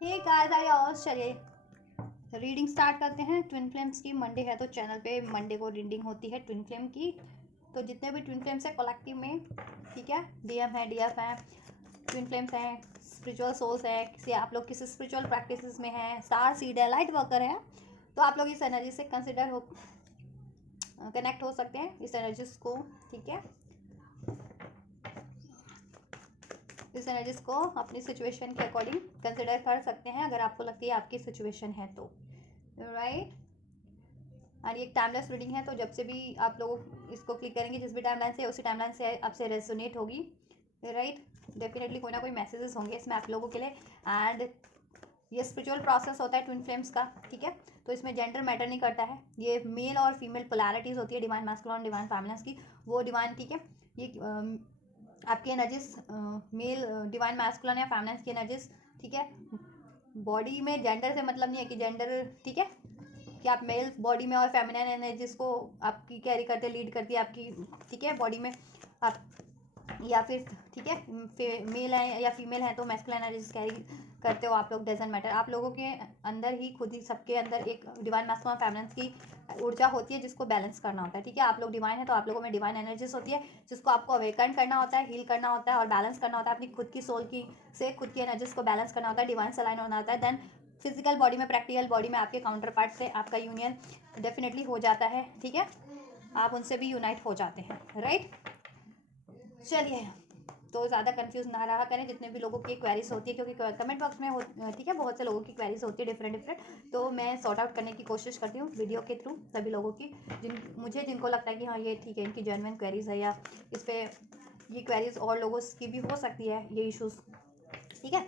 Hey guys I और चलिए reading start करते हैं। ट्विन फ्लेम्स की मंडे है तो चैनल पे मंडे को रीडिंग होती है ट्विन फ्लेम की। तो जितने भी ट्विन फ्लेम्स है कलेक्टिव में, ठीक है, डीएम है, डीएफ है, ट्विन फ्लेम्स हैं, स्पिरिचुअल सोल्स है, किसी आप लोग किसी स्पिरिचुअल प्रैक्टिसेस में हैं, स्टार सीड है, लाइट वर्कर है, तो आप लोग इस एनर्जी से कंसिडर हो कनेक्ट हो सकते हैं इस एनर्जीज को, ठीक है। इस एनर्जीज को अपनी सिचुएशन के अकॉर्डिंग कंसिडर कर सकते हैं अगर आपको लगती है आपकी सिचुएशन है तो, राइट। और ये एक टाइमलेस रीडिंग है तो जब से भी आप लोग इसको क्लिक करेंगे जिस भी टाइमलाइन से उसी टाइमलाइन से आपसे रेजोनेट होगी, राइट। डेफिनेटली कोई ना कोई मैसेजेस होंगे इसमें आप लोगों के लिए। एंड ये स्पिरिचुअल प्रोसेस होता है ट्विन फ्लेम्स का, ठीक है। तो इसमें जेंडर मैटर नहीं करता है, ये मेल और फीमेल पोलैरिटीज होती है, डिवाइन मैस्कुलिन और डिवाइन फेमिनिन की, वो डिवाइन, ठीक है। ये आपकी एनर्जीज मेल डिवाइन मैस्कुलिन या फेमिनिन की एनर्जीज, ठीक है। बॉडी में जेंडर से मतलब नहीं है कि जेंडर, ठीक है, कि आप मेल बॉडी में और फेमिनिन एनर्जीज को आपकी कैरी करते लीड करती है आपकी, ठीक है, बॉडी में आप, या फिर ठीक है मेल है या फीमेल है तो मैस्कुलिन एनर्जीज कैरी करते हो आप लोग, डजंट मैटर। आप लोगों के अंदर ही खुद ही सबके अंदर एक डिवाइन मैस्कुलिन फेमिनिन की ऊर्जा होती है जिसको बैलेंस करना होता है, ठीक है। आप लोग डिवाइन है तो आप लोगों में डिवाइन एनर्जीज होती है जिसको आपको अवेकन करना होता है, हील करना होता है और बैलेंस करना होता है अपनी खुद की सोल की से खुद की एनर्जीज को बैलेंस करना होता है, डिवाइन से अलाइन होना होता है। देन फिजिकल बॉडी में, प्रैक्टिकल बॉडी में आपके काउंटर पार्ट से आपका यूनियन डेफिनेटली हो जाता है, ठीक है। आप उनसे भी यूनाइट हो जाते हैं, राइट। चलिए, तो ज़्यादा कंफ्यूज ना रहा करें जितने भी लोगों की क्वेरीज होती है, क्योंकि कमेंट बॉक्स में हो, ठीक है, बहुत से लोगों की क्वेरीज होती है डिफरेंट, तो मैं सॉर्ट आउट करने की कोशिश करती हूँ वीडियो के थ्रू सभी लोगों की, जिनको लगता है कि हाँ ये ठीक है, इनकी जेन्युइन क्वेरीज है या इस पर ये क्वेरीज और लोगों की भी हो सकती है ये इशूज़, ठीक है।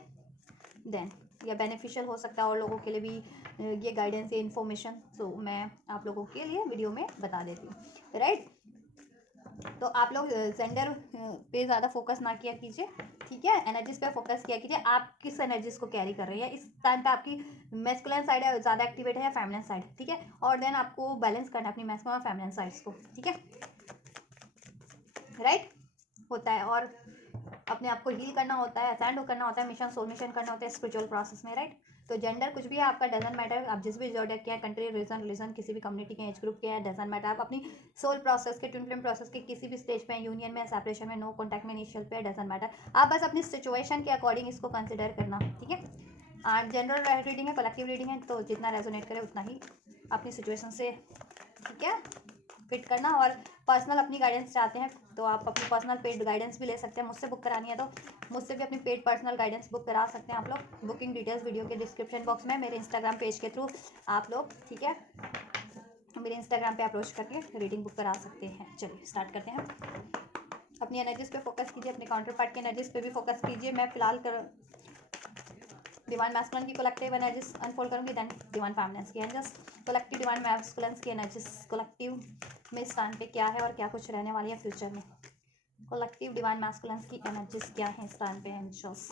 देन या बेनिफिशियल हो सकता है और लोगों के लिए भी ये गाइडेंस या इन्फॉर्मेशन, सो मैं आप लोगों के लिए वीडियो में बता देती हूँ, राइट। तो आप लोग जेंडर पे ज़्यादा फोकस ना किया कीजिए, ठीक है, एनर्जीज पे फोकस किया कीजिए। आप किस एनर्जीज को कैरी कर रहे हैं इस टाइम पे, आपकी मैस्कुलिन साइड है ज़्यादा एक्टिवेट है या फेमिनिन साइड, ठीक है। और देन आपको बैलेंस करना है अपनी मैस्कुलिन और फेमिनिन साइड्स को, ठीक है, राइट। होता है और अपने आप को हील करना होता है, असेंड करना होता है, मिशन सोल मिशन करना होता है स्पिरिचुअल प्रोसेस में, राइट। तो जेंडर कुछ भी है आपका, डजंट मैटर, आप जिस भी जोडिएक के हैं, कंट्री, रिलीजन, किसी भी कम्युनिटी के, एज ग्रुप के हैं, डजंट मैटर। आप अपनी सोल प्रोसेस के, ट्विन फ्लेम प्रोसेस के किसी भी स्टेज पे, यूनियन में, सेपरेशन में, नो कॉन्टैक्ट में, इनिशियल पे, डजंट मैटर। आप बस अपनी सिचुएशन के अकॉर्डिंग इसको कंसिडर करना, ठीक है। जनरल रीडिंग है, कलेक्टिव रीडिंग है, तो जितना रेजोनेट करे उतना ही अपनी सिचुएशन से, ठीक है, फिट करना। और पर्सनल अपनी गाइडेंस चाहते हैं तो आप अपनी पर्सनल पेड गाइडेंस भी ले सकते हैं, मुझसे बुक करानी है तो मुझसे भी अपनी पेड पर्सनल गाइडेंस बुक करा सकते हैं आप लोग। बुकिंग डिटेल्स वीडियो के डिस्क्रिप्शन बॉक्स में मेरे इंस्टाग्राम पेज के थ्रू आप लोग, ठीक है, मेरे इंस्टाग्राम पे अप्रोच करके रीडिंग बुक करा सकते हैं। चलिए स्टार्ट करते हैं। अपनी एनर्जीज पे फोकस कीजिए, अपने काउंटर पार्ट की एनर्जीज पे भी फोकस कीजिए। मैं फिलहाल डिवाइन मैस्कुलिन की कलेक्टिव एनर्जीज अनफोल्ड करूंगी, देन डिवाइन फेमिनिन की एनर्जीज। कलेक्टिव डिवाइन मैस्कुलिन की एनर्जीज कलेक्टिव में इस टाइम पे क्या है और क्या कुछ रहने वाली है फ्यूचर में। कलेक्टिव डिवाइन मैस्कुलिन की एनर्जीज क्या है इस टाइम पे, एंजल्स।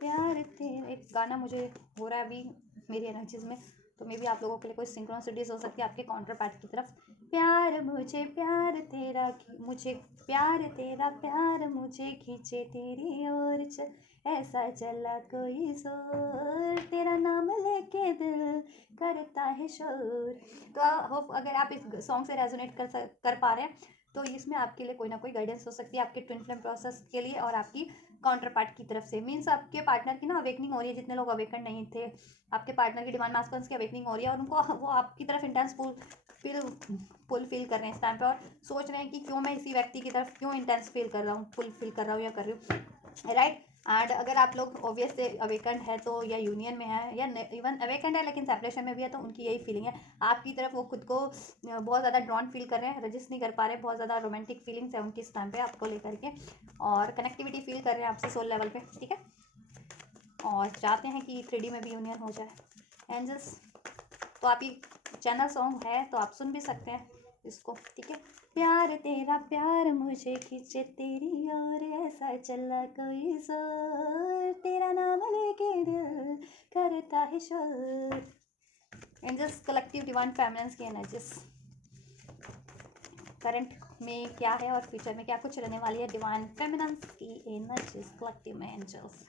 प्यार तेरे, एक गाना मुझे हो रहा है अभी मेरी एनर्जीज में, तो मे भी आप लोगों के लिए कोई सिंक्रोनिसिटीज हो सकती है आपके काउंटर पार्ट की तरफ। प्यार मुझे प्यार तेरा, मुझे प्यार तेरा, प्यार मुझे खींचे तेरी ओर, चल ऐसा चला कोई जोर, तेरा नाम लेके दिल करता है शोर। तो होप अगर आप इस सॉन्ग से रेजोनेट कर पा रहे हैं तो इसमें आपके लिए कोई ना कोई गाइडेंस हो सकती है आपके ट्विन फ्लेम प्रोसेस के लिए और आपकी काउंटर पार्ट की तरफ से। मीन्स आपके पार्टनर की ना अवेकनिंग हो रही है, जितने लोग अवेकन नहीं थे, आपके पार्टनर की डिवाइन मैस्कुलिन की अवेकनिंग हो रही है और उनको वो आपकी तरफ इंटेंस पुल फील कर रहे हैं इस टाइम पे और सोच रहे हैं कि क्यों मैं इसी व्यक्ति की तरफ क्यों इंटेंस फील कर रहा हूँ, पुल फील कर रहा हूँ या कर रही हूँ, राइट। एंड अगर आप लोग ऑब्वियस से अवेकंड है तो, या यूनियन में है या इवन अवेकंड है लेकिन सेपरेशन में भी है, तो उनकी यही फीलिंग है आपकी तरफ, वो खुद को बहुत ज़्यादा ड्रॉन फील कर रहे हैं, रजिस्ट नहीं कर पा रहे, बहुत ज़्यादा रोमांटिक फीलिंग्स है उनकी इस टाइम पे आपको लेकर के, और कनेक्टिविटी फील कर रहे हैं आपसे सोल लेवल पे, ठीक है, और चाहते हैं कि 3D में भी यूनियन हो जाए एंजल्स। तो आप ये चैनल सॉन्ग है तो आप सुन भी सकते हैं इसको, ठीक है। प्यार तेरा, प्यार मुझे खींचे तेरी ओर, ऐसा चला कोई जोर, तेरा नाम लेके दिल करता है शोर। एंजल्स कलेक्टिव डिवाइन फेमिनिन की एनर्जीज करंट में क्या है और फ्यूचर में क्या कुछ रहने वाली है डिवाइन फेमिनिन्स की एनर्जीज कलेक्टिव में एंजल्स।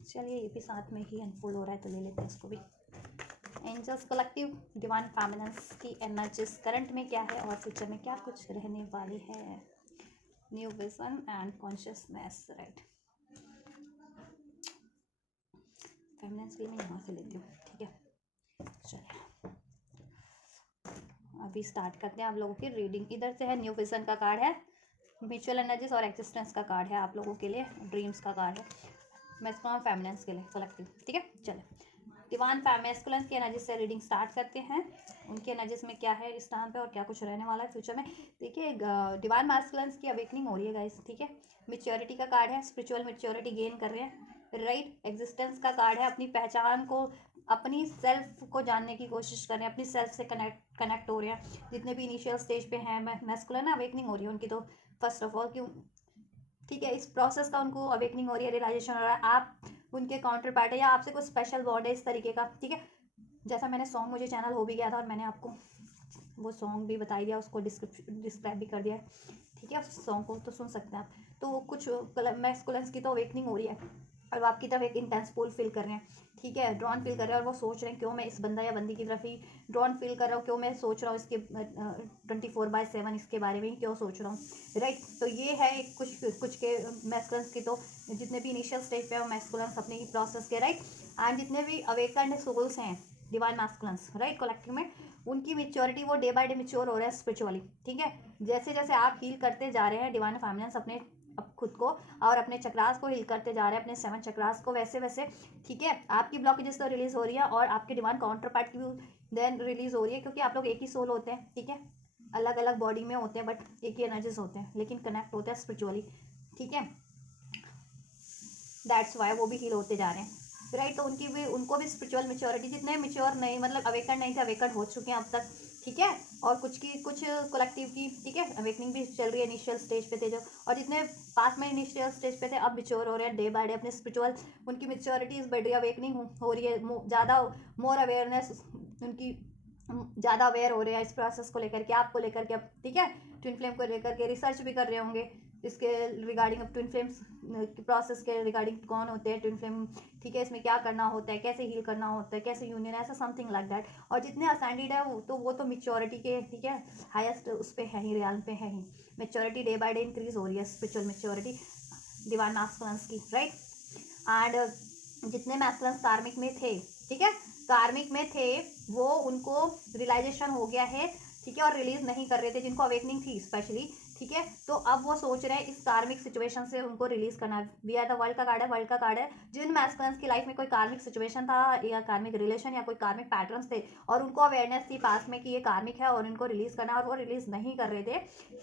चलिए ये भी साथ में ही अनफोल्ड हो रहा है तो ले लेते हैं इसको भी। एंजल्स कलेक्टिव डिवाइन फेमिनिन्स की एनर्जीज करंट में क्या है और फ्यूचर में क्या कुछ रहने वाली है। New vision and consciousness, right. Feminines के लिए मैं यहाँ से लेती हूँ, ठीक है। चलिए अभी स्टार्ट करते हैं आप लोगों की रीडिंग। इधर से है न्यू विजन का कार्ड है, म्यूचुअल एनर्जीज और एक्सिस्टेंस का कार्ड है आप लोगों के लिए, ड्रीम्स का कार्ड है। मैं इसको फेमिनिन्स के लिए कलेक्टिव, ठीक है। चलिए डिवाइन मैस्कुलिन की एनर्जी से रीडिंग स्टार्ट करते हैं। उनकी एनर्जीज में क्या है इस टाइम पे और क्या कुछ रहने वाला है फ्यूचर में। देखिए डिवाइन मैस्कुलिन की अवेकनिंग हो रही है गाइस, ठीक है। मैच्योरिटी का कार्ड है, स्पिरिचुअल मैच्योरिटी गेन कर रहे हैं, राइट। एग्जिस्टेंस का कार्ड है, अपनी पहचान को, अपनी सेल्फ को जानने की कोशिश कर रहे हैं, अपनी सेल्फ से कनेक्ट हो रहे हैं। जितने भी इनिशियल स्टेज पे हैं मैस्कुलिन अवेकनिंग हो रही है उनकी, तो फर्स्ट ऑफ ऑल क्यों, ठीक है, इस प्रोसेस का उनको अवेकनिंग हो रही है, रियलाइजेशन हो रहा है। आप उनके काउंटर पार्ट है या आपसे कुछ स्पेशल बॉन्ड है इस तरीके का, ठीक है। जैसा मैंने सॉन्ग, मुझे चैनल हो भी गया था और मैंने आपको वो सॉन्ग भी बताई दिया, उसको डिस्क्राइब भी कर दिया है, ठीक है। उस सॉन्ग को तो सुन सकते हैं आप। तो कुछ मैस्कुलिन्स की तो अवेकनिंग हो रही है और आपकी तरफ एक इंटेंस पुल फील कर रहे हैं, ठीक है, ड्रॉन फील कर रहे हैं। और वो सोच रहे हैं क्यों मैं इस बंदा या बंदी की तरफ ही ड्रॉन फील कर रहा हूँ, क्यों मैं सोच रहा हूँ इसके 24/7 इसके बारे में ही क्यों सोच रहा हूँ, राइट। तो ये है एक कुछ के मैस्कुलिन्स की, तो जितने भी इनिशियल स्टेज पे है वो मैस्कुलिन्स अपने ही प्रोसेस के, राइट। एंड जितने भी अवेकन्ड सोल्स हैं डिवाइन मैस्कुलिन्स, राइट, कलेक्टिव में, उनकी मेच्योरिटी वो डे बाय डे मेच्योर हो रहा है स्पिरिचुअली, ठीक है। जैसे जैसे आप हील करते जा रहे हैं डिवाइन फेमिनिन्स अपने खुद को और अपने चक्रास को हील करते जा रहे हैं, अपने 7 चक्रास को, वैसे वैसे, ठीक है, आपकी ब्लॉकेजेस तो रिलीज हो रही है और आपके डिवाइन काउंटर पार्ट की भी देन रिलीज हो रही है, क्योंकि आप लोग एक ही सोल होते हैं, ठीक है। अलग अलग बॉडी में होते हैं बट एक ही एनर्जीज होते हैं, लेकिन कनेक्ट होते हैं स्पिरिचुअली, ठीक है। दैट्स वाई वो भी हील होते जा रहे हैं, राइट। तो उनको भी स्पिरिचुअल मेच्योरिटी, जितने मेच्योर नहीं, मतलब अवेकन नहीं थे, अवेकन हो चुके हैं अब तक, ठीक है। और कुछ कलेक्टिव की, ठीक है, अवेकनिंग भी चल रही है, इनिशियल स्टेज पे थे जो, और जितने पास में इनिशियल स्टेज पे थे अब मेच्योर हो रहे हैं डे बाय डे अपने स्पिरिचुअल, उनकी मेच्योरिटी बढ़ रही है, अवेकनिंग हो रही है, ज़्यादा मोर अवेयरनेस उनकी, ज़्यादा अवेयर हो रहे हैं इस प्रोसेस को लेकर के, आपको लेकर के, अब ठीक है। ट्विन फ्लेम को लेकर के रिसर्च भी कर रहे होंगे इसके रिगार्डिंग, अब ट्विन फ्लेम्स प्रोसेस के रिगार्डिंग कौन होते हैं ट्विन फ्लेम, ठीक है, इसमें क्या करना होता है, कैसे हील करना होता है, कैसे यूनियन, ऐसा समथिंग लाइक दैट। और जितने असेंडेड है वो तो मेच्योरिटी के, ठीक है, हाईएस्ट उस पर है ही, रियल पे है ही। Maturity day by day increase हो रही है, स्पिरिचुअल मेच्योरिटी डिवाइन मैस्कुलिन्स की, राइट। एंड जितने मैस्कुलिन्स कार्मिक में थे, ठीक है, कार्मिक में थे, वो उनको रियलाइजेशन हो गया है, ठीक है, और रिलीज नहीं कर रहे थे, जिनको अवेकनिंग थी स्पेशली, ठीक है। तो अब वो सोच रहे हैं इस कार्मिक सिचुएशन से उनको रिलीज करना। वी आर द वर्ल्ड का कार्ड है, वर्ल्ड का कार्ड है। जिन मैस्कुलिन्स की लाइफ में कोई कार्मिक सिचुएशन था या कार्मिक रिलेशन या कोई कार्मिक पैटर्न्स थे और उनको अवेयरनेस थी पास में कि ये कार्मिक है और इनको रिलीज करना, और वो रिलीज नहीं कर रहे थे,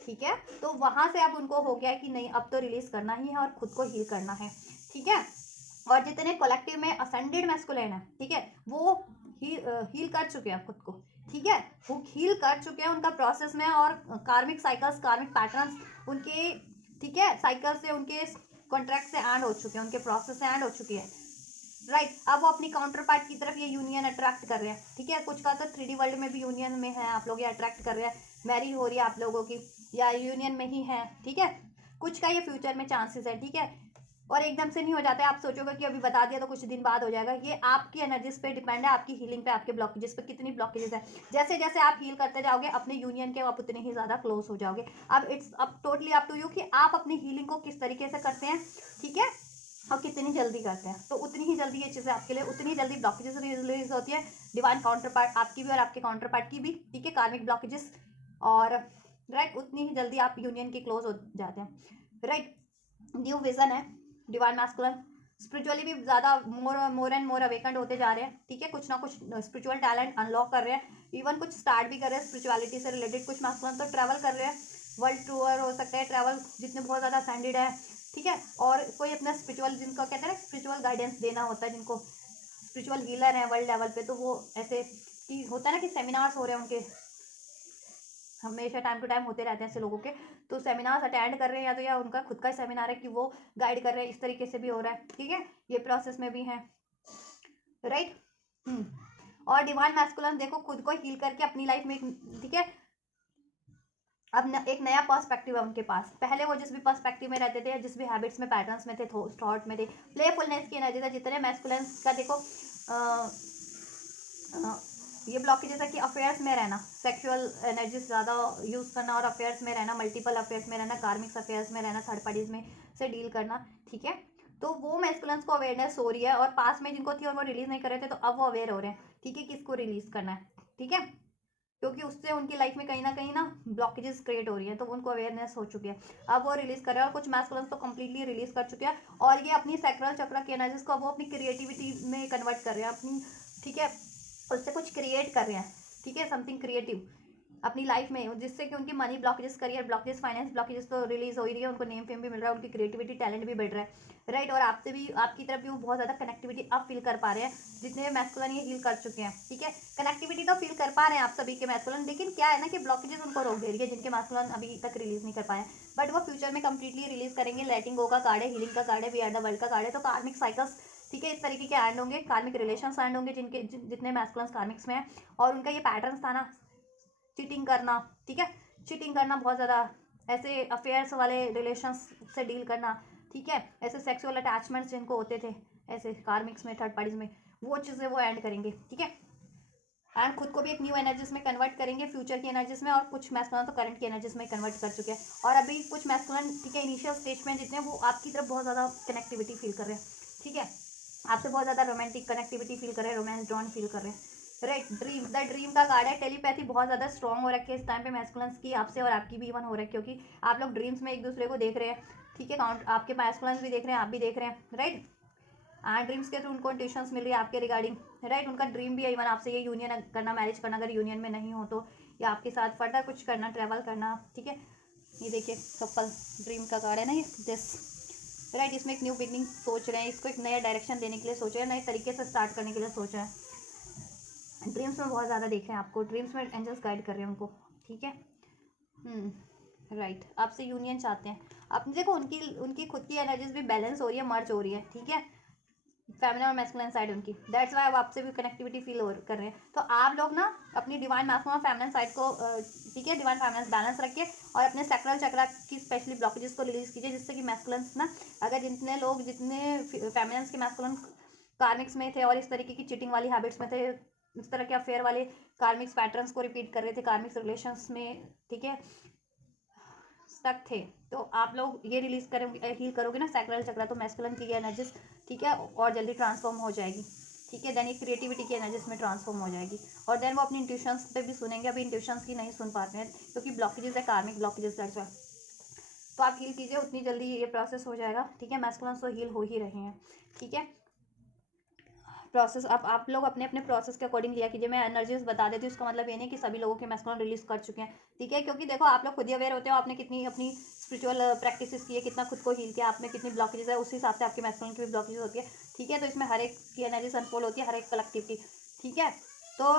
ठीक है, तो वहां से अब उनको हो गया कि नहीं, अब तो रिलीज करना ही है और खुद को हील करना है, ठीक है। और जितने कलेक्टिव में असेंडेड मैस्कुलिन है, ठीक है, वो हील कर चुके हैं खुद को, ठीक है, वो हील कर चुके हैं उनका प्रोसेस में। और कार्मिक साइकिल्स, कार्मिक पैटर्न्स उनके, ठीक है, साइकिल से, उनके कॉन्ट्रैक्ट से एंड हो चुके हैं, उनके प्रोसेस से एंड हो चुकी है, राइट। अब वो अपनी काउंटर पार्ट की तरफ ये यूनियन अट्रैक्ट कर रहे हैं, ठीक है। कुछ का तो 3D वर्ल्ड में भी यूनियन में है, आप लोग ये अट्रैक्ट कर रहे हैं, मैरिज हो रही है आप लोगों की या यूनियन में ही है, ठीक है। कुछ का ये फ्यूचर में चांसेस है, ठीक है। और एकदम से नहीं हो जाता है, आप सोचोगे कि अभी बता दिया तो कुछ दिन बाद हो जाएगा, ये आपकी एनर्जीज पे डिपेंड है, आपकी हीलिंग पे, आपके ब्लॉकेजेस पे कितनी ब्लॉकेजेस है। जैसे जैसे आप हील करते जाओगे अपने यूनियन के, आप उतने ही ज़्यादा क्लोज हो जाओगे। अब इट्स अब टोटली अप टू यू कि आप अपनी हीलिंग को किस तरीके से करते हैं, ठीक है, और कितनी जल्दी करते हैं। तो उतनी ही जल्दी ये चीज़ें आपके लिए, उतनी जल्दी ब्लॉकेजेस रिलीज होती है, डिवाइन काउंटर पार्ट आपकी भी और आपके काउंटर पार्ट की भी, ठीक है, कार्मिक ब्लॉकेजेस, और राइट उतनी ही जल्दी आप यूनियन के क्लोज हो जाते हैं, राइट। न्यू विजन है डिवाइन मैस्कुलिन, स्पिरिचुअली भी ज़्यादा मोर एंड मोर अवेकन्ड होते जा रहे हैं, ठीक है, कुछ ना कुछ स्पिरिचुअल टैलेंट अनलॉक कर रहे हैं, इवन कुछ स्टार्ट भी कर रहे हैं स्पिरिचुअलिटी से रिलेटेड। कुछ मैस्कुलिन तो ट्रैवल कर रहे हैं, वर्ल्ड टूर हो सकता है, ट्रैवल जितने बहुत ज़्यादा असेंडेड है, ठीक है। और कोई अपना स्पिरिचुअल, जिनको कहते हैं ना स्पिरिचुअल गाइडेंस देना होता है, जिनको स्पिरिचुअल हीलर है वर्ल्ड लेवल पे, तो वो ऐसे कि होता है ना कि सेमिनार्स हो रहे हैं उनके, हमेशा टाइम टू टाइम होते रहते हैं ऐसे लोगों के, तो सेमिनार्स अटेंड कर रहे हैं या तो या उनका खुद का सेमिनार है कि वो गाइड कर रहे हैं, इस तरीके से भी हो रहा है, ठीक है, ये प्रोसेस में भी है, राइट। और डिवाइन मैस्कुलिन देखो खुद को हील करके अपनी लाइफ में, ठीक है, अब एक नया पर्सपेक्टिव है उनके पास। पहले वो जिस भी पर्सपेक्टिव में रहते थे, जिस भी हैबिट्स में, पैटर्न्स में थे, थॉट में थे, प्लेफुलनेस की एनर्जी था, जितने मैस्कुलिन्स का देखो ये ब्लॉकेज जैसा कि अफेयर्स में रहना, सेक्सुअल एनर्जी ज़्यादा यूज़ करना और अफेयर्स में रहना, मल्टीपल अफेयर्स में रहना, कार्मिक अफेयर्स में रहना, थर्ड पार्टीज में से डील करना, ठीक है। तो वो मैस्कुलिन्स को अवेयरनेस हो रही है, और पास में जिनको थी और वो रिलीज नहीं कर रहे थे, तो अब वो अवेयर हो रहे हैं, ठीक है, किसको रिलीज करना है, ठीक है, क्योंकि उससे उनकी लाइफ में कहीं ना ब्लॉकेजेस क्रिएट हो रही है, तो उनको अवेयरनेस हो चुकी है, अब वो रिलीज कर रहे हैं। और कुछ मैस्कुलिन्स तो कम्प्लीटली रिलीज कर चुके हैं, और ये अपनी सैक्रल चक्र की एनर्जीज को वो अपनी क्रिएटिविटी में कन्वर्ट कर रहे हैं अपनी, ठीक है, उससे कुछ क्रिएट कर रहे हैं, ठीक है, समथिंग क्रिएटिव अपनी लाइफ में, जिससे कि उनकी money blockages, career blockages, finance blockages तो रिलीज हो ही रही है, उनको नेम फेम भी मिल रहा है, उनकी क्रिएटिविटी टैलेंट भी बढ़ रहा है, राइट। और आपसे भी, आपकी तरफ भी वो बहुत ज़्यादा कनेक्टिविटी अब फील कर पा रहे हैं, जितने मैस्कुलिन ये हील कर चुके हैं, ठीक है। कनेक्टिविटी तो फील कर पा रहे हैं आप सभी के मैस्कुलिन, लेकिन क्या है ना कि ब्लॉकेजेस उनको रोक दे रही है, जिनके मैस्कुलिन अभी तक रिलीज नहीं कर पाए, बट वो फ्यूचर में कंप्लीटली रिलीज करेंगे। लेटिंग गो का कार्ड है, हीलिंग का कार्ड है, वी आर द वर्ल्ड का कार्ड है, तो कार्मिक साइकिल्स, ठीक है, इस तरीके के एंड होंगे, कार्मिक रिलेशन एंड होंगे, जितने मैस्कुलिन कार्मिक्स में है। और उनका ये पैटर्न था ना, चीटिंग करना, ठीक है, चीटिंग करना बहुत ज़्यादा, ऐसे अफेयर्स वाले रिलेशंस से डील करना, ठीक है, ऐसे सेक्सुअल अटैचमेंट्स जिनको होते थे ऐसे कार्मिक्स में, थर्ड पार्टीज में, वो चीज़ें वो एंड करेंगे, ठीक है। एंड खुद को भी एक न्यू एनर्जीज में कन्वर्ट करेंगे, फ्यूचर की एनर्जीज में, और कुछ मैस्कुलिन तो करंट की एनर्जीज में कन्वर्ट कर चुके हैं, और अभी कुछ मैस्कुलिन, ठीक है, इनिशियल स्टेज में जितने, वो आपकी तरफ बहुत ज़्यादा कनेक्टिविटी फील कर रहे हैं, ठीक है, आपसे बहुत ज़्यादा रोमांटिक कनेक्टिविटी फील कर रहे हैं, रोमांस ड्रॉन फील कर रहे हैं, राइट। ड्रीम, द ड्रीम का कार्ड है, टेलीपैथी बहुत ज़्यादा स्ट्रॉन्ग हो रखी है इस टाइम पे मैस्कुलिन्स की, आपसे और आपकी भी इवन हो रही है, क्योंकि आप लोग ड्रीम्स में एक दूसरे को देख रहे हैं, ठीक है, काउंट आपके मैस्कुलिन्स भी देख रहे हैं, आप भी देख रहे हैं, राइट। ड्रीम्स के थ्रू उनको इंट्यूशंस मिल रही है आपके रिगार्डिंग, राइट। उनका ड्रीम भी है इवन आपसे ये यूनियन करना, मैरिज करना, अगर यूनियन में नहीं हो तो, या आपके साथ फर्दर कुछ करना, ट्रैवल करना, ठीक है। ये देखिए कपल ड्रीम का कार्ड है ना ये, दिस, राइट। इसमें एक न्यू बिगनिंग सोच रहे हैं, इसको एक नया डायरेक्शन देने के लिए सोच रहे हैं, नए तरीके से स्टार्ट करने के लिए सोच रहे हैं। ड्रीम्स में बहुत ज़्यादा देख रहे हैं आपको, ड्रीम्स में एंजल्स गाइड कर रहे हैं उनको, ठीक है, राइट। आपसे यूनियन चाहते हैं, आप देखो उनकी उनकी खुद की एनर्जीज भी बैलेंस हो रही है, मर्ज हो रही है, ठीक है, फेमिनिन और मैस्कुलिन साइड उनकी, दैट्स वाई अब आपसे भी कनेक्टिविटी फील कर रहे हैं। तो आप लोग ना अपनी डिवाइन मैस्कुलिन और फेमिनिन साइड को, ठीक है, डिवाइन फेमिनिन बैलेंस रखिए, और अपने सैक्रल चक्र की स्पेशली ब्लॉकेजेस को रिलीज कीजिए, जिससे कि मैस्कुलिन ना, अगर जितने फेमिनिन के मैस्कुलिन कार्मिक्स में थे और इस तरीके की चीटिंग वाली हैबिट्स में थे, इस तरह के अफेयर वाले कार्मिक्स पैटर्न्स को रिपीट कर रहे थे कार्मिक्स रिलेशंस में, ठीक है, स्टक थे, तो आप लोग ये रिलीज करोगे, हील करोगे ना सैक्रल चक्र, तो मैस्कुलिन की एनर्जीज, ठीक है, और जल्दी ट्रांसफॉर्म हो जाएगी, ठीक है, देन ये क्रिएटिविटी की एनर्जीज में ट्रांसफॉर्म हो जाएगी, और देन वो अपनी इंट्यूशंस पे भी सुनेंगे, अभी इंट्यूशंस की नहीं सुन पाते हैं क्योंकि ब्लॉकेजेस है, कार्मिक ब्लॉकेजेस, दैट्स व्हाई। तो आप हील कीजिए, उतनी जल्दी ये प्रोसेस हो जाएगा, ठीक है, मैस्कुलिन तो हील हो ही रहे हैं, ठीक है। प्रोसेस आप लोग अपने अपने प्रोसेस के अकॉर्डिंग लिया कीजिए, मैं एनर्जीज बता देती हूँ, इसका मतलब ये नहीं कि सभी लोगों के मैस्कुलिन रिलीज कर चुके हैं, ठीक है, क्योंकि देखो आप लोग खुद ही अवेयर होते हो, आपने कितनी अपनी स्पिरिचुअल प्रैक्टिसेस की है, कितना खुद को हील किया, आप में कितनी ब्लॉकेजेस है, उस हिसाब से आपके मैस्कुलिन की भी ब्लॉकेजेस होती है, ठीक है। तो इसमें हर एक की एनर्जी अनफोल्ड होती है, हर एक कलेक्टिव की, ठीक है। तो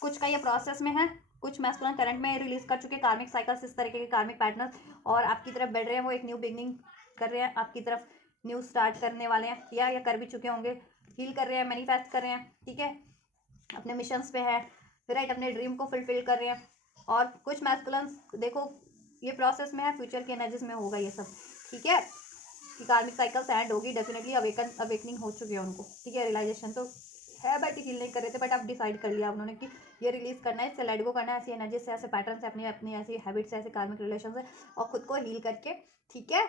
कुछ का ये प्रोसेस में है, कुछ मैस्कुलिन करंट में रिलीज कर चुके कार्मिक साइकिल्स, इस तरीके के कार्मिक पैटर्न, और आपकी तरफ बढ़ रहे हैं, वो एक न्यू बिगनिंग कर रहे हैं आपकी तरफ, न्यू स्टार्ट करने वाले हैं, या कर भी चुके होंगे, हील कर रहे हैं, मैनिफेस्ट कर रहे हैं, ठीक है, अपने मिशंस पे है, राइट, अपने ड्रीम को फुलफिल कर रहे हैं। और कुछ मैस्कुलिन्स देखो ये प्रोसेस में है, फ्यूचर की एनर्जीज में होगा ये सब, ठीक है, कि कार्मिक साइकिल्स एंड होगी, डेफिनेटली अवेकनिंग हो चुकी है उनको, ठीक है, रियलाइजेशन तो है, बट हील नहीं कर रहे थे, बट अब डिसाइड कर लिया उन्होंने कि ये रिलीज करना है, इससे लेट गो करना है, ऐसी एनर्जी से, ऐसे पैटर्न से, अपनी अपनी ऐसी हैबिट्स से, ऐसे कार्मिक रिलेशन से, और खुद को हील करके, ठीक है,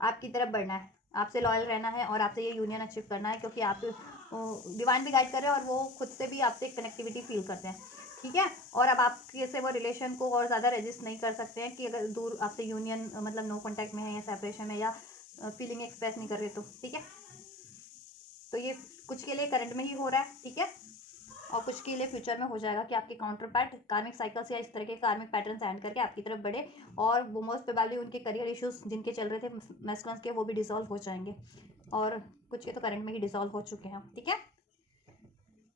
आपकी तरफ बढ़ना है, आपसे लॉयल रहना है, और आपसे ये यूनियन अचीव करना है, क्योंकि आप डिवाइन भी गाइड कर रहे हैं, और वो खुद से भी आपसे कनेक्टिविटी फील करते हैं, ठीक है। और अब आप कैसे वो रिलेशन को और ज़्यादा रेजिस्ट नहीं कर सकते हैं कि अगर दूर आपसे यूनियन, मतलब नो कॉन्टैक्ट में है, या सेपरेशन में, या फीलिंग एक्सप्रेस नहीं कर रहे, तो ठीक है। तो ये कुछ के लिए करंट में ही हो रहा है, ठीक है, और कुछ के लिए फ्यूचर में हो जाएगा कि आपके काउंटर पार्ट कार्मिक साइकिल्स या इस तरह के कार्मिक पैटर्न एंड करके आपकी तरफ बढ़े, और वो मोस्ट प्रोबेबली उनके करियर इश्यूज जिनके चल रहे थे मैस्कुलिन्स के, वो भी डिसॉल्व हो जाएंगे, और कुछ के तो करंट में ही डिसॉल्व हो चुके हैं, ठीक है,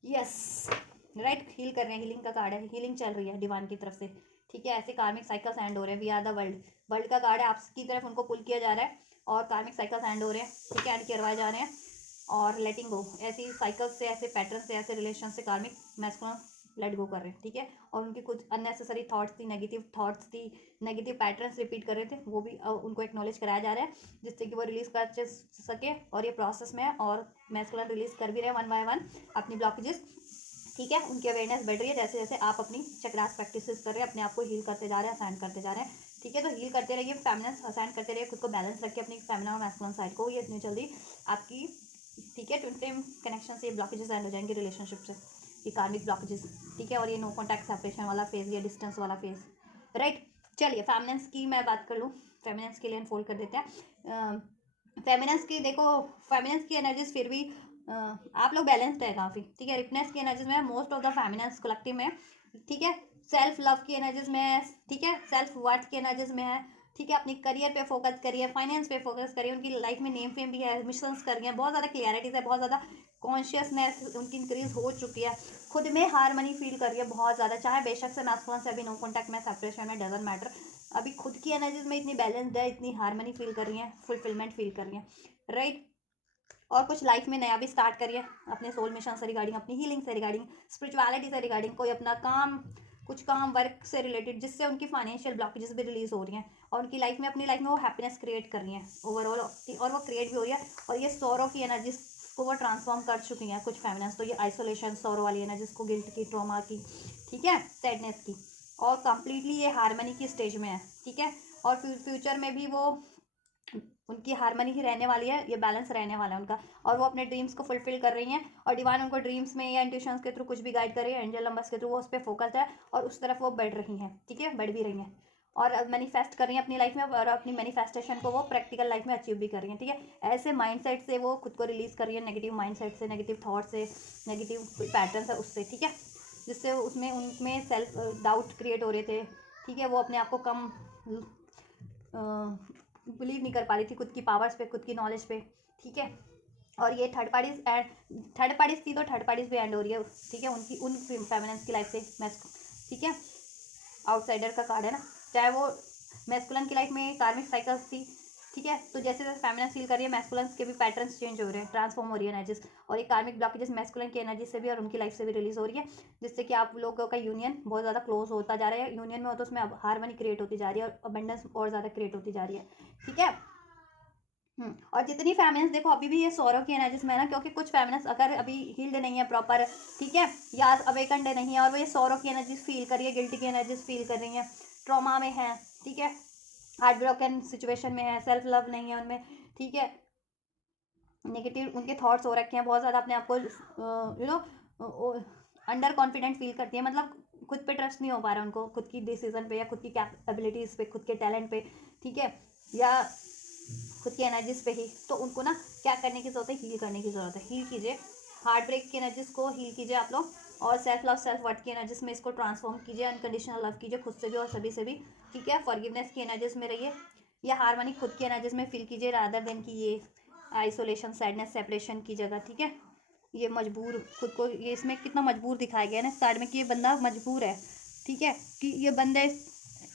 यस, राइट। हील कर रहे हैं, हीलिंग का कार्ड है, हीलिंग चल रही है डिवाइन की तरफ से, ठीक है, ऐसे कार्मिक साइकिल्स एंड हो रहे हैं, we are the world, world का कार्ड है, आपकी तरफ उनको पुल किया जा रहा है, और कार्मिक साइकिल्स एंड हो रहे हैं, ठीक है, एंड करवाए जा रहे हैं, और लेटिंग गो, ऐसी साइकिल्स से, ऐसे पैटर्न से, ऐसे रिलेशन से कार्मिक मैस्कुलिन लेट गो कर रहे हैं, ठीक है। और उनकी कुछ अननेसेसरी थॉट्स थी, नेगेटिव थॉट्स थी, नेगेटिव पैटर्न्स रिपीट कर रहे थे, वो भी उनको एक्नॉलेज कराया जा रहा है, जिससे कि वो रिलीज कर सके। और ये प्रोसेस में है और मैस्कुलिन रिलीज कर भी रहे हैं 1 बाय 1 अपनी ब्लॉकेजेस, ठीक है। उनकी अवेयरनेस बढ़ रही है जैसे जैसे आप अपनी चक्रास प्रैक्टिसेस कर रहे हैं, अपने आप को हील करते जा रहे हैं, असाइन करते जा रहे हैं, ठीक है। तो हील करते रहिए, फेमिनिन असाइन करते रहिए, खुद को बैलेंस रखिए अपनी फेमिनिन और मैस्कुलिन साइड को, ये इतनी जल्दी आपकी, ठीक है, ट्विन फ्लेम कनेक्शन से ये ब्लॉकेजेस एंड हो जाएंगे रिलेशनशिप से, ये कार्मिक ब्लॉकेजेस, ठीक है। और ये नो कॉन्टैक्ट सेपरेशन वाला फेज, ये डिस्टेंस वाला फेज, राइट। चलिए फेमिनिन्स की मैं बात कर लूँ, फेमिनिन्स के लिए अनफोल्ड कर देते हैं। फेमिनिन्स की देखो, फेमिनिन्स की एनर्जीज फिर भी आप लोग बैलेंस्ड है काफ़ी, ठीक है। रिपनेस की एनर्जीज में most of the feminines collective में, ठीक है। सेल्फ लव की एनर्जीज में है, ठीक है। सेल्फ वर्थ की एनर्जीज में है, ठीक है। अपनी करियर पे फोकस करिए, फाइनेंस पे फोकस करिए, उनकी लाइफ में नेम फेम भी है, मिशंस कर रही हैं, बहुत ज़्यादा क्लियरिटीज है, बहुत ज़्यादा कॉन्शियसनेस उनकी इंक्रीज हो चुकी है, खुद में हारमनी फील कर रही है बहुत ज़्यादा, चाहे बेशक से मैस्कुलिन से अभी नो कॉन्टैक्ट में, सेपरेशन में, डजंट मैटर, अभी खुद की एनर्जीज में इतनी बैलेंस्ड है, इतनी हारमनी फील कर रही हैं, फुलफिलमेंट फील कर रही हैं, राइट। और कुछ लाइफ में नया भी स्टार्ट करिए, अपने सोल मिशन से रिगार्डिंग, अपनी हीलिंग से रिगार्डिंग, स्पिरिचुअलिटी से रिगार्डिंग, कोई अपना काम, कुछ काम वर्क से रिलेटेड, जिससे उनकी फाइनेंशियल ब्लॉकेजेस भी रिलीज हो रही हैं और उनकी लाइफ में, अपनी लाइफ में वो हैप्पीनेस क्रिएट कर रही हैं ओवरऑल, और वो क्रिएट भी हो रही है। और ये सौरों की एनर्जीज को वो ट्रांसफॉर्म कर चुकी हैं कुछ फेमिनिन्स, तो ये आइसोलेशन सौरों वाली एनर्जीज को, गिल्ट की, ट्रॉमा की, ठीक है, सैडनेस की, और कंप्लीटली ये हारमनी की स्टेज में है, ठीक है। और फ्यूचर में भी वो, उनकी हारमनी ही रहने वाली है, ये बैलेंस रहने वाला है उनका, और वो अपने ड्रीम्स को फुलफिल कर रही हैं, और डिवाइन उनको ड्रीम्स में या इंट्यूशंस के थ्रू कुछ भी गाइड कर रही है, एंजल नंबर्स के थ्रू वो उस पर फोकस्ड है और उस तरफ वो बढ़ रही हैं, ठीक है, बढ़ भी रही हैं, और मैनिफेस्ट कर रही हैं अपनी लाइफ में, और अपनी मैनिफेस्टेशन को वो प्रैक्टिकल लाइफ में अचीव भी कर रही हैं, ठीक है। ऐसे माइंडसेट से वो खुद को रिलीज कर रही है, नेगेटिव माइंडसेट से, नेगेटिव थॉट से, नेगेटिव पैटर्न है उससे, ठीक है, जिससे उसमें उनमें सेल्फ डाउट क्रिएट हो रहे थे, ठीक है। वो अपने आप को कम बिलीव नहीं कर पा रही थी खुद की पावर्स पे, खुद की नॉलेज पे, ठीक है। और ये थर्ड पार्टीज थी, तो थर्ड पार्टीज भी एंड हो रही है, ठीक है, उनकी, उन फेमिनिन्स की लाइफ से, ठीक है। आउटसाइडर का कार्ड है ना, चाहे वो मैस्कुलिन की लाइफ में कार्मिक साइकिल्स थी, ठीक है। तो जैसे जैसे फेमिनिन फील कर रही है, मैस्कुलिन के भी पैटर्न्स चेंज हो रहे हैं, ट्रांसफॉर्म हो रही है एनर्जीज, और ये कार्मिक ब्लॉकेजेस मैस्कुलिन की एनर्जी से भी और उनकी लाइफ से भी रिलीज हो रही है, जिससे कि आप लोगों का यूनियन बहुत ज़्यादा क्लोज होता जा रहा है। यूनियन में हो तो उसमें अब हारमनी क्रिएट होती जा रही है, और अबंडेंस और ज़्यादा क्रिएट होती जा रही है, ठीक है। और जितनी फेमिनिन्स देखो अभी भी ये सौरव की एनर्जीज में है ना, क्योंकि कुछ फेमिनिन्स अगर अभी हील्ड नहीं है प्रॉपर, ठीक है, या अवेकंड नहीं है, और वो ये सौरव की एनर्जीज फील कर रही है, गिल्ट की एनर्जीज फील कर रही हैं, ट्रॉमा में है, ठीक है, हार्ट ब्रोकन सिचुएशन में है, सेल्फ लव नहीं है उनमें, ठीक है, नेगेटिव उनके थॉट्स हो रखे हैं बहुत ज़्यादा, अपने आप को अंडर कॉन्फिडेंट फील करती है, मतलब खुद पे ट्रस्ट नहीं हो पा रहा उनको, खुद की डिसीजन पे, या खुद की कैपेबिलिटीज़ पे, खुद के टैलेंट पे, ठीक है, या खुद की एनर्जीज पे ही। तो उनको ना क्या करने की ज़रूरत है, हील करने की ज़रूरत है, हील कीजिए, हार्ट ब्रेक की एनर्जीज को हील कीजिए आप लोग, और सेल्फ लव सेल्फ वर्थ की एनर्जीज में इसको ट्रांसफॉर्म कीजिए, अनकंडीशनल लव कीजिए खुद से भी और सभी से भी, ठीक है। फॉरगिवनेस की एनर्जीज में रहिए, या हारमोनी खुद की एनर्जीज में फील कीजिए, रादर देन की ये आइसोलेशन, सैडनेस, सेपरेशन की जगह, ठीक है। ये मजबूर खुद को, ये इसमें कितना मजबूर दिखाया गया है ना स्टार्ट में, कि ये बंदा मजबूर है, ठीक है, कि ये बंदे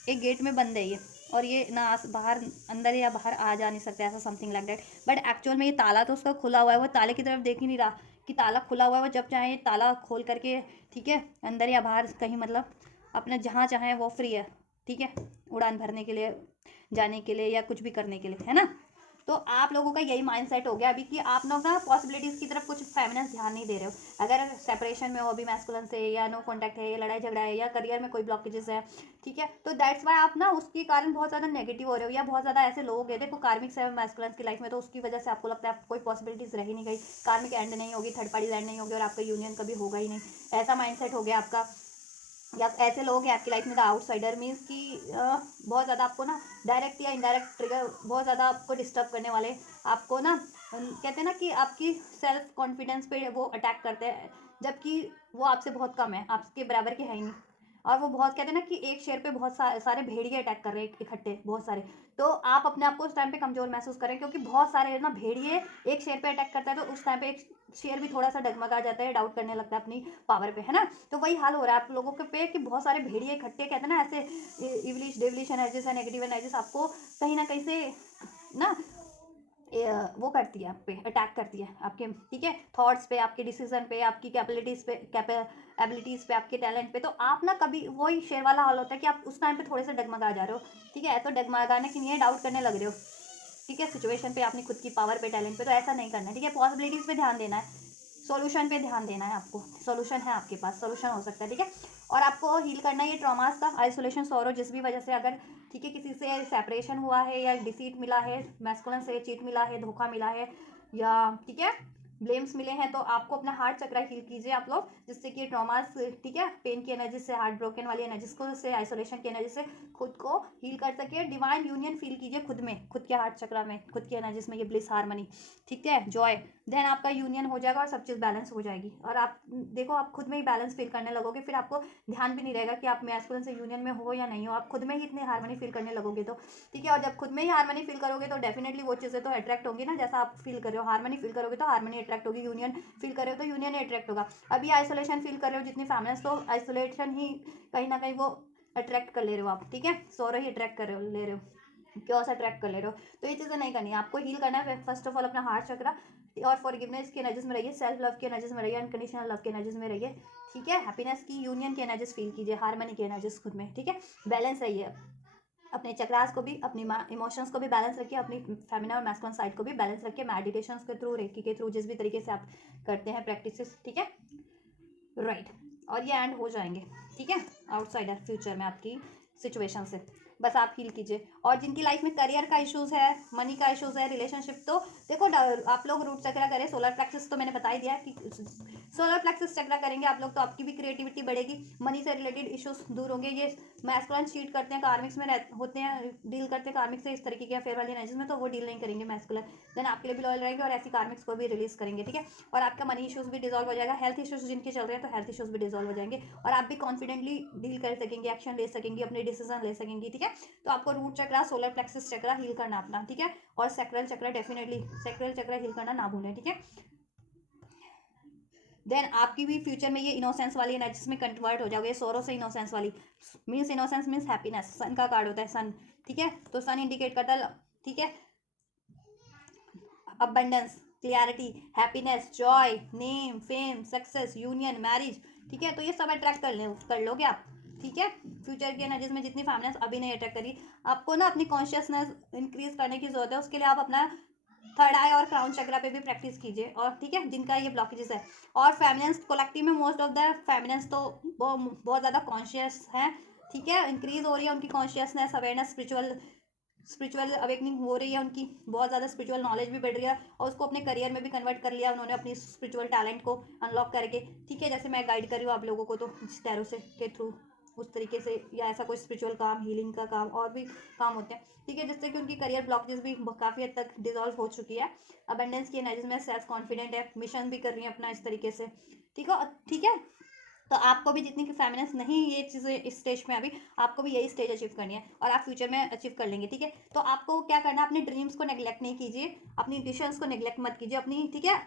एक गेट में बंद है ये, और ये ना बाहर, अंदर या बाहर आ जा नहीं सकता, ऐसा something like that. But actual में ये ताला तो उसका खुला हुआ है, वो ताले की तरफ देख ही नहीं रहा कि ताला खुला हुआ है, वो जब चाहे ये ताला खोल करके, ठीक है, अंदर या बाहर कहीं, मतलब अपने जहाँ चाहे वो फ्री है, ठीक है, उड़ान भरने के लिए, जाने के लिए, या कुछ भी करने के लिए, है ना। तो आप लोगों का यही माइंडसेट हो गया अभी, कि आप लोग ना पॉसिबिलिटीज़ की तरफ कुछ फेमिनिन ध्यान नहीं दे रहे हो, अगर सेपरेशन में हो अभी मैस्कुलिन से, या नो कॉन्टैक्ट है, या लड़ाई झगड़ा है, या करियर में कोई ब्लॉकेजेस है, ठीक है, तो दैट्स वाई आप ना उसके कारण बहुत ज़्यादा नेगेटिव हो रहे हो, या बहुत ज़्यादा ऐसे लोग हैं देखो कार्मिक से मैस्कुलिन की लाइफ में, तो उसकी वजह से आपको लगता है कोई पॉसिबिलिटीज़ रह ही नहीं गई, कार्मिक एंड नहीं होगी, थर्ड पार्टी एंड नहीं होगी, और आपका यूनियन कभी होगा ही नहीं, ऐसा माइंडसेट हो गया आपका। या ऐसे लोग हैं आपकी लाइफ में, द आउटसाइडर मीन्स कि बहुत ज़्यादा आपको ना डायरेक्ट या इनडायरेक्ट ट्रिगर, बहुत ज़्यादा आपको डिस्टर्ब करने वाले, आपको ना कहते हैं ना कि आपकी सेल्फ कॉन्फिडेंस पे वो अटैक करते हैं, जबकि वो आपसे बहुत कम है, आपके बराबर के है ही नहीं, और वो बहुत कहते हैं ना कि एक शेर पे बहुत सारे भेड़िए अटैक कर रहे हैं इकट्ठे, बहुत सारे। तो आप अपने आप को उस टाइम पे कमजोर महसूस करें, क्योंकि बहुत सारे ना भेड़िए एक शेर पे अटैक करता है, तो उस टाइम पे एक शेर भी थोड़ा सा डगमगा जाता है, डाउट करने लगता है अपनी पावर पे, है ना। तो वही हाल हो रहा है आप लोगों के पे, कि बहुत सारे भेड़िए इकट्ठे, कहते हैं ना ऐसे इवलिश डेवलिश एनर्जीज है, नेगेटिव एनर्जीज आपको कहीं ना कहीं से ना वो करती है आप पे, अटैक करती है आपके, ठीक है, थॉट्स पे, आपके डिसीजन पे, आपकी कैपेबिलिटीज़ पे, एबिलिटीज़ पे, आपके टैलेंट पे। तो आप ना कभी वही शेर वाला हाल होता है कि आप उस टाइम पे थोड़े से डगमगा जा रहे हो, ठीक है, तो डगमगाने के लिए डाउट करने लग रहे हो, ठीक है, सिचुएशन पे, अपनी खुद की पावर पे, टैलेंट पे। तो ऐसा नहीं करना है, ठीक है, पॉसिबिलिटीज़ पे ध्यान देना है, सॉल्यूशन पे ध्यान देना है आपको, सॉल्यूशन है आपके पास, सॉल्यूशन हो सकता है, ठीक है। और आपको हील करना है ये ट्रॉमास का, आइसोलेशन, सॉरो, जिस भी वजह से अगर, ठीक है, किसी से सेपरेशन हुआ है या डिसीट मिला है, मैस्कुलिन से चीट मिला है, धोखा मिला है, या ठीक है ब्लेम्स मिले हैं, तो आपको अपना हार्ट चक्रा हील कीजिए आप लोग, जिससे कि ट्रॉमास, ठीक है, पेन की एनर्जी से, हार्ट ब्रोकन वाली एनर्जी को से, आइसोलेशन की एनर्जी से खुद को हील कर सके। डिवाइन यूनियन फील कीजिए खुद में, खुद के हार्ट चक्रा में, खुद की एनर्जीज में, ये ब्लिस, हार्मनी, ठीक है, जॉय। देन आपका यूनियन हो जाएगा और सब चीज़ बैलेंस हो जाएगी, और आप देखो आप खुद में ही बैलेंस फील करने लगोगे, फिर आपको ध्यान भी नहीं रहेगा कि आप मैस्कुलिन से यूनियन में हो या नहीं हो, आप खुद में ही इतनी हार्मनी फील करने लगोगे, तो ठीक है। और जब खुद में ही हार्मनी फील करोगे तो डेफिनेटली वो चीज़ें तो अट्रैक्ट होंगी ना, जैसा आप फील कर रहे हो, हार्मनी फील करोगे तो हार्मनी अट्रैक्ट होगी, यूनियन फील कर रहे हो तो यूनियन अट्रैक्ट होगा। अभी आइसोलेशन फील कर रहे हो जितनी फैमिलीज, तो आइसोलेशन ही कहीं ना कहीं वो अट्रैक्ट कर ले रहे हो आप, ठीक है, सोरो ही अट्रैक्ट कर रहे हो, ले रहे हो, क्यों अट्रैक्ट कर ले रहे हो। तो ये चीज़ें नहीं करनी है आपको, हील करना है फर्स्ट ऑफ ऑल अपना हार्ट चक्रा, और फॉरगिवनेस की एनर्जीज में रहिए, सेल्फ लव की एनर्जीज में रहिए, अनकंडीशनल लव की एनर्जीज में रहिए, ठीक है, हैप्पीनेस की, यूनियन की एनर्जीज फील कीजिए, हार्मनी की एनर्जीज खुद में, ठीक है, बैलेंस रहिए, अपने चक्रास को भी, अपनी इमोशंस को भी बैलेंस रखिए, अपनी फेमिनिन और मैस्कुलिन साइड को भी बैलेंस रखिए, मेडिटेशन के थ्रू, रेकी के थ्रू, जिस भी तरीके से आप करते हैं प्रैक्टिसेस, ठीक है, राइट। और ये एंड हो जाएंगे, ठीक है, आउटसाइडर फ्यूचर में आपकी सिचुएशन से, बस आप हील कीजिए। और जिनकी लाइफ में करियर का इश्यूज है, मनी का इश्यूज है, रिलेशनशिप, तो देखो आप लोग रूट चक्रा करें, सोलर प्लेक्सस तो मैंने बता ही दिया कि सोलर प्लेक्सस चक्रा करेंगे आप लोग तो आपकी भी क्रिएटिविटी बढ़ेगी, मनी से रिलेटेड इश्यूज दूर होंगे। ये मैस्कुलिन चीट करते हैं, कार्मिक्स में होते हैं, डील करते हैं कार्मिक से इस तरीके के अफेयर वाली एनर्जीज में, तो वो डील नहीं करेंगे मैस्कुलिन, देन आपके लिए भी लॉयल रहेंगे और ऐसी कार्मिक्स को भी रिलीज करेंगे, ठीक है। और आपका मनी इश्यूज भी डिजॉल्व हो जाएगा, हेल्थ इश्यूज जिनके चल रहे हैं तो हेल्थ इश्यूज भी डिजॉल्व हो जाएंगे, और आप भी कॉन्फिडेंटली डील कर सकेंगे, एक्शन ले सकेंगे, अपने डिसीजन ले सकेंगे, ठीक है। तो आपको रूट चक्रा, सोलर प्लेक्सस चक्रा हील करना अपना, ठीक है, और सैक्रल चक्रा, डेफिनेटली सैक्रल चक्रा हील करना ना भूलें, ठीक है। देन आपकी भी फ्यूचर में ये इनोसेंस वाली एनर्जीज में कन्वर्ट हो जाओगे, सोरो से इनोसेंस वाली, मीन्स इनोसेंस मीन्स हैप्पीनेस, सन का कार्ड होता है सन, ठीक है, तो सन इंडिकेट करता है, ठीक है, abundance, clarity, happiness, Joy, name, fame, success, union, marriage, ठीक है। तो ये सब अट्रैक्ट कर लोगे आप, ठीक है। फ्यूचर की एनर्जीज में जितनी फैमिलीज अभी नहीं अट्रैक्ट करी, आपको ना अपनी कॉन्शियसनेस इंक्रीज करने की जरूरत है, उसके लिए आप अपना थर्ड आई और क्राउन चक्रा पे भी प्रैक्टिस कीजिए, और ठीक है, जिनका ये ब्लॉकेजेस है। और फेमिनिन्स कोलेक्टिव में मोस्ट ऑफ द फेमिनिन्स तो वो बहुत ज़्यादा कॉन्शियस हैं, ठीक है, इंक्रीज हो रही है उनकी कॉन्शियसनेस, अवेयरनेस, स्पिरिचुअल अवेकनिंग हो रही है उनकी, बहुत ज़्यादा स्पिरिचुअल नॉलेज भी बढ़ रही है, और उसको अपने करियर में भी कन्वर्ट कर लिया उन्होंने, अपनी स्पिरिचुअल टैलेंट को अनलॉक करके, ठीक है। जैसे मैं गाइड कर रही हूँ आप लोगों को, तो टैरो से के थ्रू उस तरीके से, या ऐसा कोई स्पिरिचुअल काम, हीलिंग का काम, और भी काम होते हैं, ठीक है, जिससे कि उनकी करियर ब्लॉकेजेस भी काफ़ी हद तक डिजॉल्व हो चुकी है। अबंडेंस की एनर्जीज में सेल्फ कॉन्फिडेंट है, मिशन भी कर रही है अपना इस तरीके से, ठीक है, ठीक है। तो आपको भी जितनी की फेमिनिन्स नहीं ये चीज़ें इस स्टेज में, अभी आपको भी यही स्टेज अचीव करनी है, और आप फ्यूचर में अचीव कर लेंगे, ठीक है। तो आपको क्या करना है, अपने ड्रीम्स को नेग्लेक्ट नहीं कीजिए, अपनी डिसीजंस को नेग्लेक्ट मत कीजिए अपनी, ठीक है।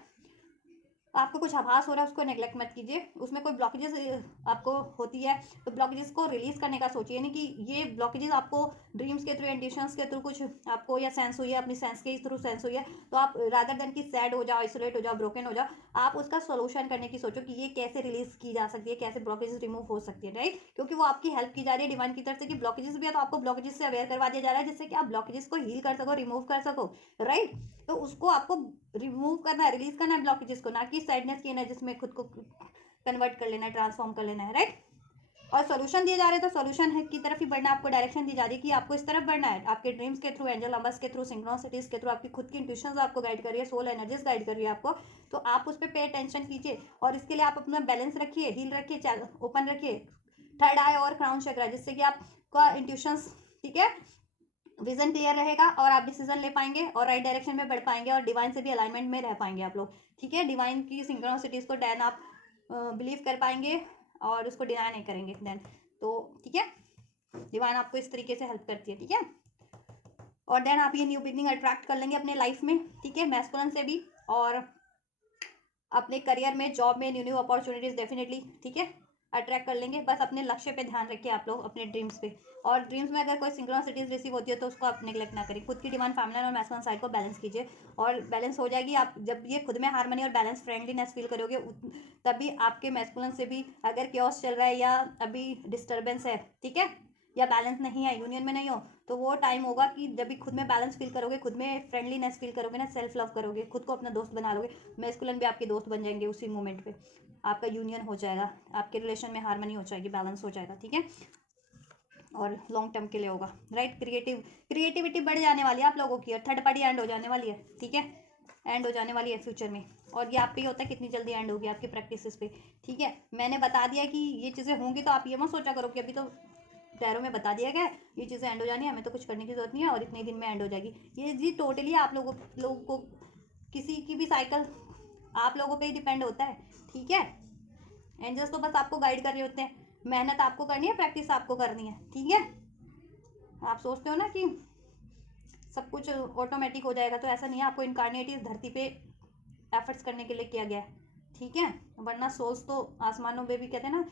आपको कुछ आभास हो रहा है उसको नेग्लेक्ट मत कीजिए, उसमें कोई ब्लॉकेजेस आपको होती है तो ब्लॉकेजेस को रिलीज करने का सोचिए, यानी कि ये ब्लॉकेजेस आपको ड्रीम्स के थ्रू, एंडिशंस के थ्रू कुछ आपको या सेंस हुई है, अपनी सेंस के थ्रू सेंस हुई है, तो आप रादर देन कि सैड हो जाओ, आइसोलेट हो जाओ, ब्रोकन हो जाओ, आप उसका सोल्यूशन करने की सोचो कि ये कैसे रिलीज की जा सकती है, कैसे ब्लॉकेजेस रिमूव हो सकती है, राइट, क्योंकि वो आपकी हेल्प की जा रही है डिवाइन की तरफ से कि ब्लॉकेजेस भी है, तो आपको ब्लॉकेजेस से अवेयर करवा दिया जा रहा है, जिससे कि आप ब्लॉकेजेस को हील कर सको, रिमूव कर सको, राइट। तो उसको आपको रिमूव करना है, रिलीज करना है ब्लॉकेजेस को, ना कि सैडनेस की एनर्जीज में खुद को कन्वर्ट कर लेना है, ट्रांसफॉर्म कर लेना है, राइट। और सोल्यूशन दिए जा रहे हैं तो सोल्यूशन की तरफ ही बढ़ना है, आपको डायरेक्शन दी जा रही है कि आपको इस तरफ बढ़ना है, आपके ड्रीम्स के थ्रू, एंजल नंबर्स के थ्रू, सिंक्रोनिसिटीज के थ्रू, आपकी खुद की इंट्यूशंस आपको गाइड कर रही है, सोल एनर्जीज गाइड कर रही है आपको, तो आप उस पर पे अटेंशन कीजिए, और इसके लिए आप अपना बैलेंस रखिए, हील रखिए, ओपन रखिए थर्ड आई और क्राउन चक्रा, जिससे कि आपका इंट्यूशंस, ठीक है, विजन क्लियर रहेगा, और आप डिसीजन ले पाएंगे और राइट डायरेक्शन में बढ़ पाएंगे, और डिवाइन से भी अलाइनमेंट में रह पाएंगे आप लोग, ठीक है। डिवाइन की सिंक्रोनिसिटीज को डैन आप बिलीव कर पाएंगे और उसको डिनाई नहीं करेंगे देन, तो ठीक है, डिवाइन आपको इस तरीके से हेल्प करती है, ठीक है। और देन आप ये न्यू बिगनिंग अट्रैक्ट कर लेंगे अपने लाइफ में, ठीक है, मैस्कुलिन से भी, और अपने करियर में, जॉब में न्यू न्यू अपॉर्चुनिटीज डेफिनेटली, ठीक है। अट्रैक्ट कर लेंगे। बस अपने लक्ष्य पे ध्यान रखिए आप लोग, अपने ड्रीम्स पे। और ड्रीम्स में अगर कोई सिंक्रोनिसिटीज रिसीव होती है तो उसको आप नेग्लेक्ट ना करें। खुद की डिवाइन फेमिनिन और मैस्कुलिन साइड को बैलेंस कीजिए और बैलेंस हो जाएगी। आप जब ये खुद में हार्मनी और बैलेंस, फ्रेंडलीनेस फील करोगे तभी आपके मैस्कुलिन से भी अगर क्योस चल रहा है या अभी डिस्टर्बेंस है, ठीक है, या बैलेंस नहीं है, यूनियन में नहीं हो, तो वो टाइम होगा कि जब भी खुद में बैलेंस फील करोगे, खुद में फ्रेंडलीनेस फील करोगे ना, सेल्फ लव करोगे, खुद को अपना दोस्त बना लोगे, मैस्कुलिन भी आपके दोस्त बन जाएंगे। उसी मोमेंट पे आपका यूनियन हो जाएगा, आपके रिलेशन में हार्मनी हो जाएगी, बैलेंस हो जाएगा, ठीक है, और लॉन्ग टर्म के लिए होगा, राइट। क्रिएटिविटी बढ़ जाने वाली है आप लोगों की, और थर्ड पार्टी एंड हो जाने वाली है, ठीक है, एंड हो जाने वाली है फ्यूचर में। और ये आप पे ही होता है कितनी जल्दी एंड होगी आपकी प्रैक्टिसेस पे, ठीक है। मैंने बता दिया कि ये चीज़ें होंगी, तो आप ये मत सोचा करो कि अभी तो टैरो में बता दिया गया ये चीज़ें एंड हो जानी है, हमें तो कुछ करने की जरूरत नहीं है और इतने दिन में एंड हो जाएगी। ये जी टोटली आप लोगों को किसी की भी साइकिल आप लोगों पे ही डिपेंड होता है, ठीक है। एंजल्स तो बस आपको गाइड कर रहे होते हैं, मेहनत आपको करनी है, प्रैक्टिस आपको करनी है, ठीक है। आप सोचते हो ना कि सब कुछ ऑटोमेटिक हो जाएगा, तो ऐसा नहीं है। आपको इनकारनेट इस धरती पे एफर्ट्स करने के लिए किया गया है, ठीक है। वरना सोल्स तो आसमानों में भी, कहते हैं ना,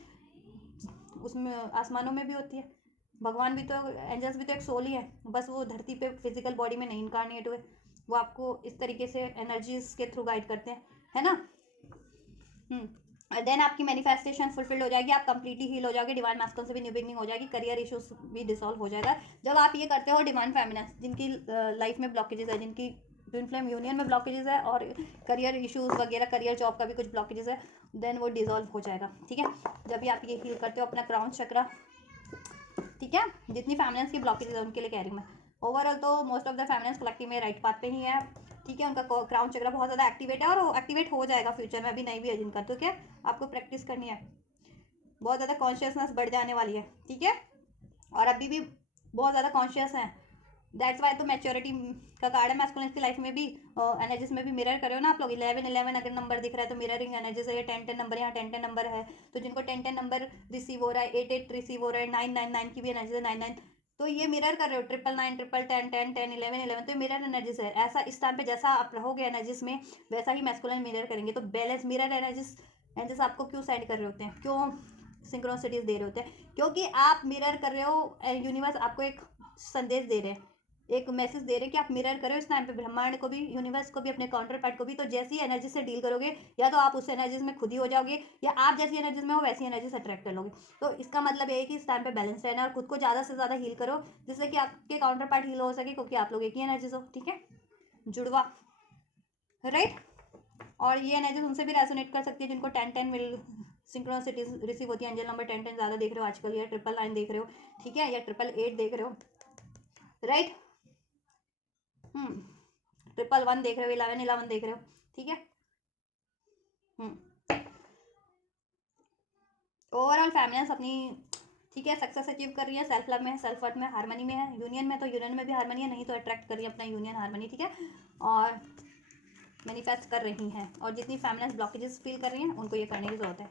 उसमें आसमानों में भी होती है। भगवान भी तो, एंजल्स भी तो एक सोल ही है, बस वो धरती पे फिजिकल बॉडी में नहीं इनकारनेट हुए। वो आपको इस तरीके से एनर्जीज के थ्रू गाइड करते हैं, है ना। देन आपकी मैनिफेस्टेशन फुलफिल्ड हो जाएगी, आप कंप्लीटली हील हो जाओगे, डिवाइन मैस्कुलिन से भी न्यू बिगनिंग हो जाएगी, करियर इश्यूज भी डिसॉल्व हो जाएगा जब आप ये करते हो। डिवाइन फेमिनिन जिनकी लाइफ में ब्लॉकेजेस है, जिनकी ट्विन फ्लेम यूनियन में ब्लॉकेजेस है और करियर इश्यूज वगैरह, करियर जॉब का भी कुछ ब्लॉकेजेस है, देन वो डिसॉल्व हो जाएगा, ठीक है, जब भी आप ये हील करते हो अपना क्राउन चक्रा, ठीक है। जितनी फेमिनिन्स की ब्लॉकेजेस है उनके लिए कह रही हूँ मैं। ओवरऑल तो most of the feminines collective में राइट पाथ पे ही है, ठीक है। उनका क्राउन चक्र बहुत ज़्यादा एक्टिवेट है और एक्टिवेट हो जाएगा फ्यूचर में, अभी नहीं भी है जिनका, तो क्या आपको प्रैक्टिस करनी है, बहुत ज़्यादा कॉन्शियसनेस बढ़ जाने वाली है, ठीक है। और अभी भी बहुत ज़्यादा कॉन्शियस हैं, दैट्स वाई तो मैच्योरिटी का कार्ड है मैस्कुलिन की लाइफ में भी, एनर्जीज में भी मिरर करे हो ना आप लोग। 11 अगर नंबर दिख रहा है तो मिररिंग एनर्जीज है। 10 नंबर, यहाँ 10 नंबर है, तो जिनको 10 नंबर रिसीव हो रहा है, 8 रिसीव हो रहा है, 9 की भी एनर्जी है, 9 तो ये मिरर कर रहे हो, 9 10 10 11 तो मिरर एनर्जीज है। ऐसा इस टाइम पे जैसा आप रहोगे एनर्जीज में, वैसा ही मैस्कुलिन मिरर करेंगे, तो बैलेंस मिरर एनर्जीज आपको क्यों सेंड कर रहे होते हैं, क्यों सिंक्रोनिसिटीज दे रहे होते हैं, क्योंकि आप मिरर कर रहे हो, यूनिवर्स आपको एक संदेश दे रहे हैं, एक मैसेज दे रहे हैं कि आप मिरर करो इस टाइम पे ब्रह्मांड को भी, यूनिवर्स को भी, अपने काउंटर पार्ट को भी। तो जैसी एनर्जी से डील करोगे, या तो आप उस एनर्जीज में खुद ही हो जाओगे, या आप जैसी एनर्जीज में हो वैसी एनर्जी से अट्रैक्ट कर लोगे। तो इसका मतलब ये है कि इस टाइम पे बैलेंस रहना और खुद को ज़्यादा से ज़्यादा हील करो, जिससे कि आपके काउंटर पार्ट हील हो सके, क्योंकि आप लोग एक ही एनर्जीज हो, ठीक है, जुड़वा, राइट। और ये एनर्जीज उनसे भी रेसोनेट कर सकती है जिनको 10 मिल सिंक्रोनिसिटीज रिसीव होती है। एंजल नंबर 10 ज़्यादा देख रहे हो आजकल, या 9 देख रहे हो, ठीक है, या 8 देख रहे हो, राइट। 1 देख रहे हो, 11 देख रहे हो, ठीक है। ओवरऑल फेमिनिन्स अपनी, ठीक है, सक्सेस अचीव कर रही है, सेल्फ लव में है, सेल्फ वर्थ में, हार्मनी में है, यूनियन में तो यूनियन में भी हार्मनी है, नहीं तो अट्रैक्ट कर रही है अपना यूनियन हार्मनी, ठीक है, और मैनिफेस्ट कर रही हैं। और जितनी फेमिनिन्स ब्लॉकेजेस फील कर रही हैं उनको ये करने की जरूरत है,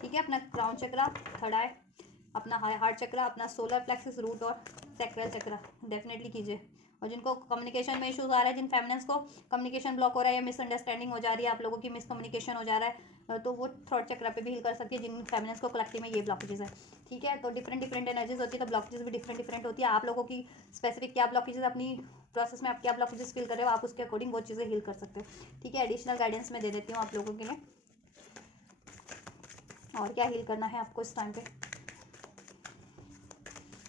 ठीक है। अपना क्राउन चक्रा, थर्ड आई, अपना हार्ट चक्रा, अपना सोलर प्लेक्सस, रूट और सैक्रल चक्रा डेफिनेटली कीजिए। और जिनको कम्युनिकेशन में इश्यूज आ रहा है, जिन फेमिनिन्स को कम्युनिकेशन ब्लॉक हो रहा है या मिसअंडरस्टैंडिंग हो जा रही है, आप लोगों की मिसकम्युनिकेशन हो जा रहा है, तो वो थ्रोट चक्रा पे भी हील कर सकती है। जिन फेमिनिन्स को कलेक्टिव में ये ब्लॉकेजेस है, ठीक है, तो डिफरेंट एनर्जीज होती है, तो ब्लॉकेजेस भी डिफरेंट होती है। आप लोगों की स्पेसिफिक क्या ब्लॉकेजेस अपनी प्रोसेस में आप क्या ब्लॉकेजेस फील कर रहे हो, आप उसके अकॉर्डिंग वो चीज़ें हील कर सकते हो, ठीक है। एडिशनल गाइडेंस मैं दे देती हूँ आप लोगों के लिए, और क्या हील करना है आपको इस टाइम पे।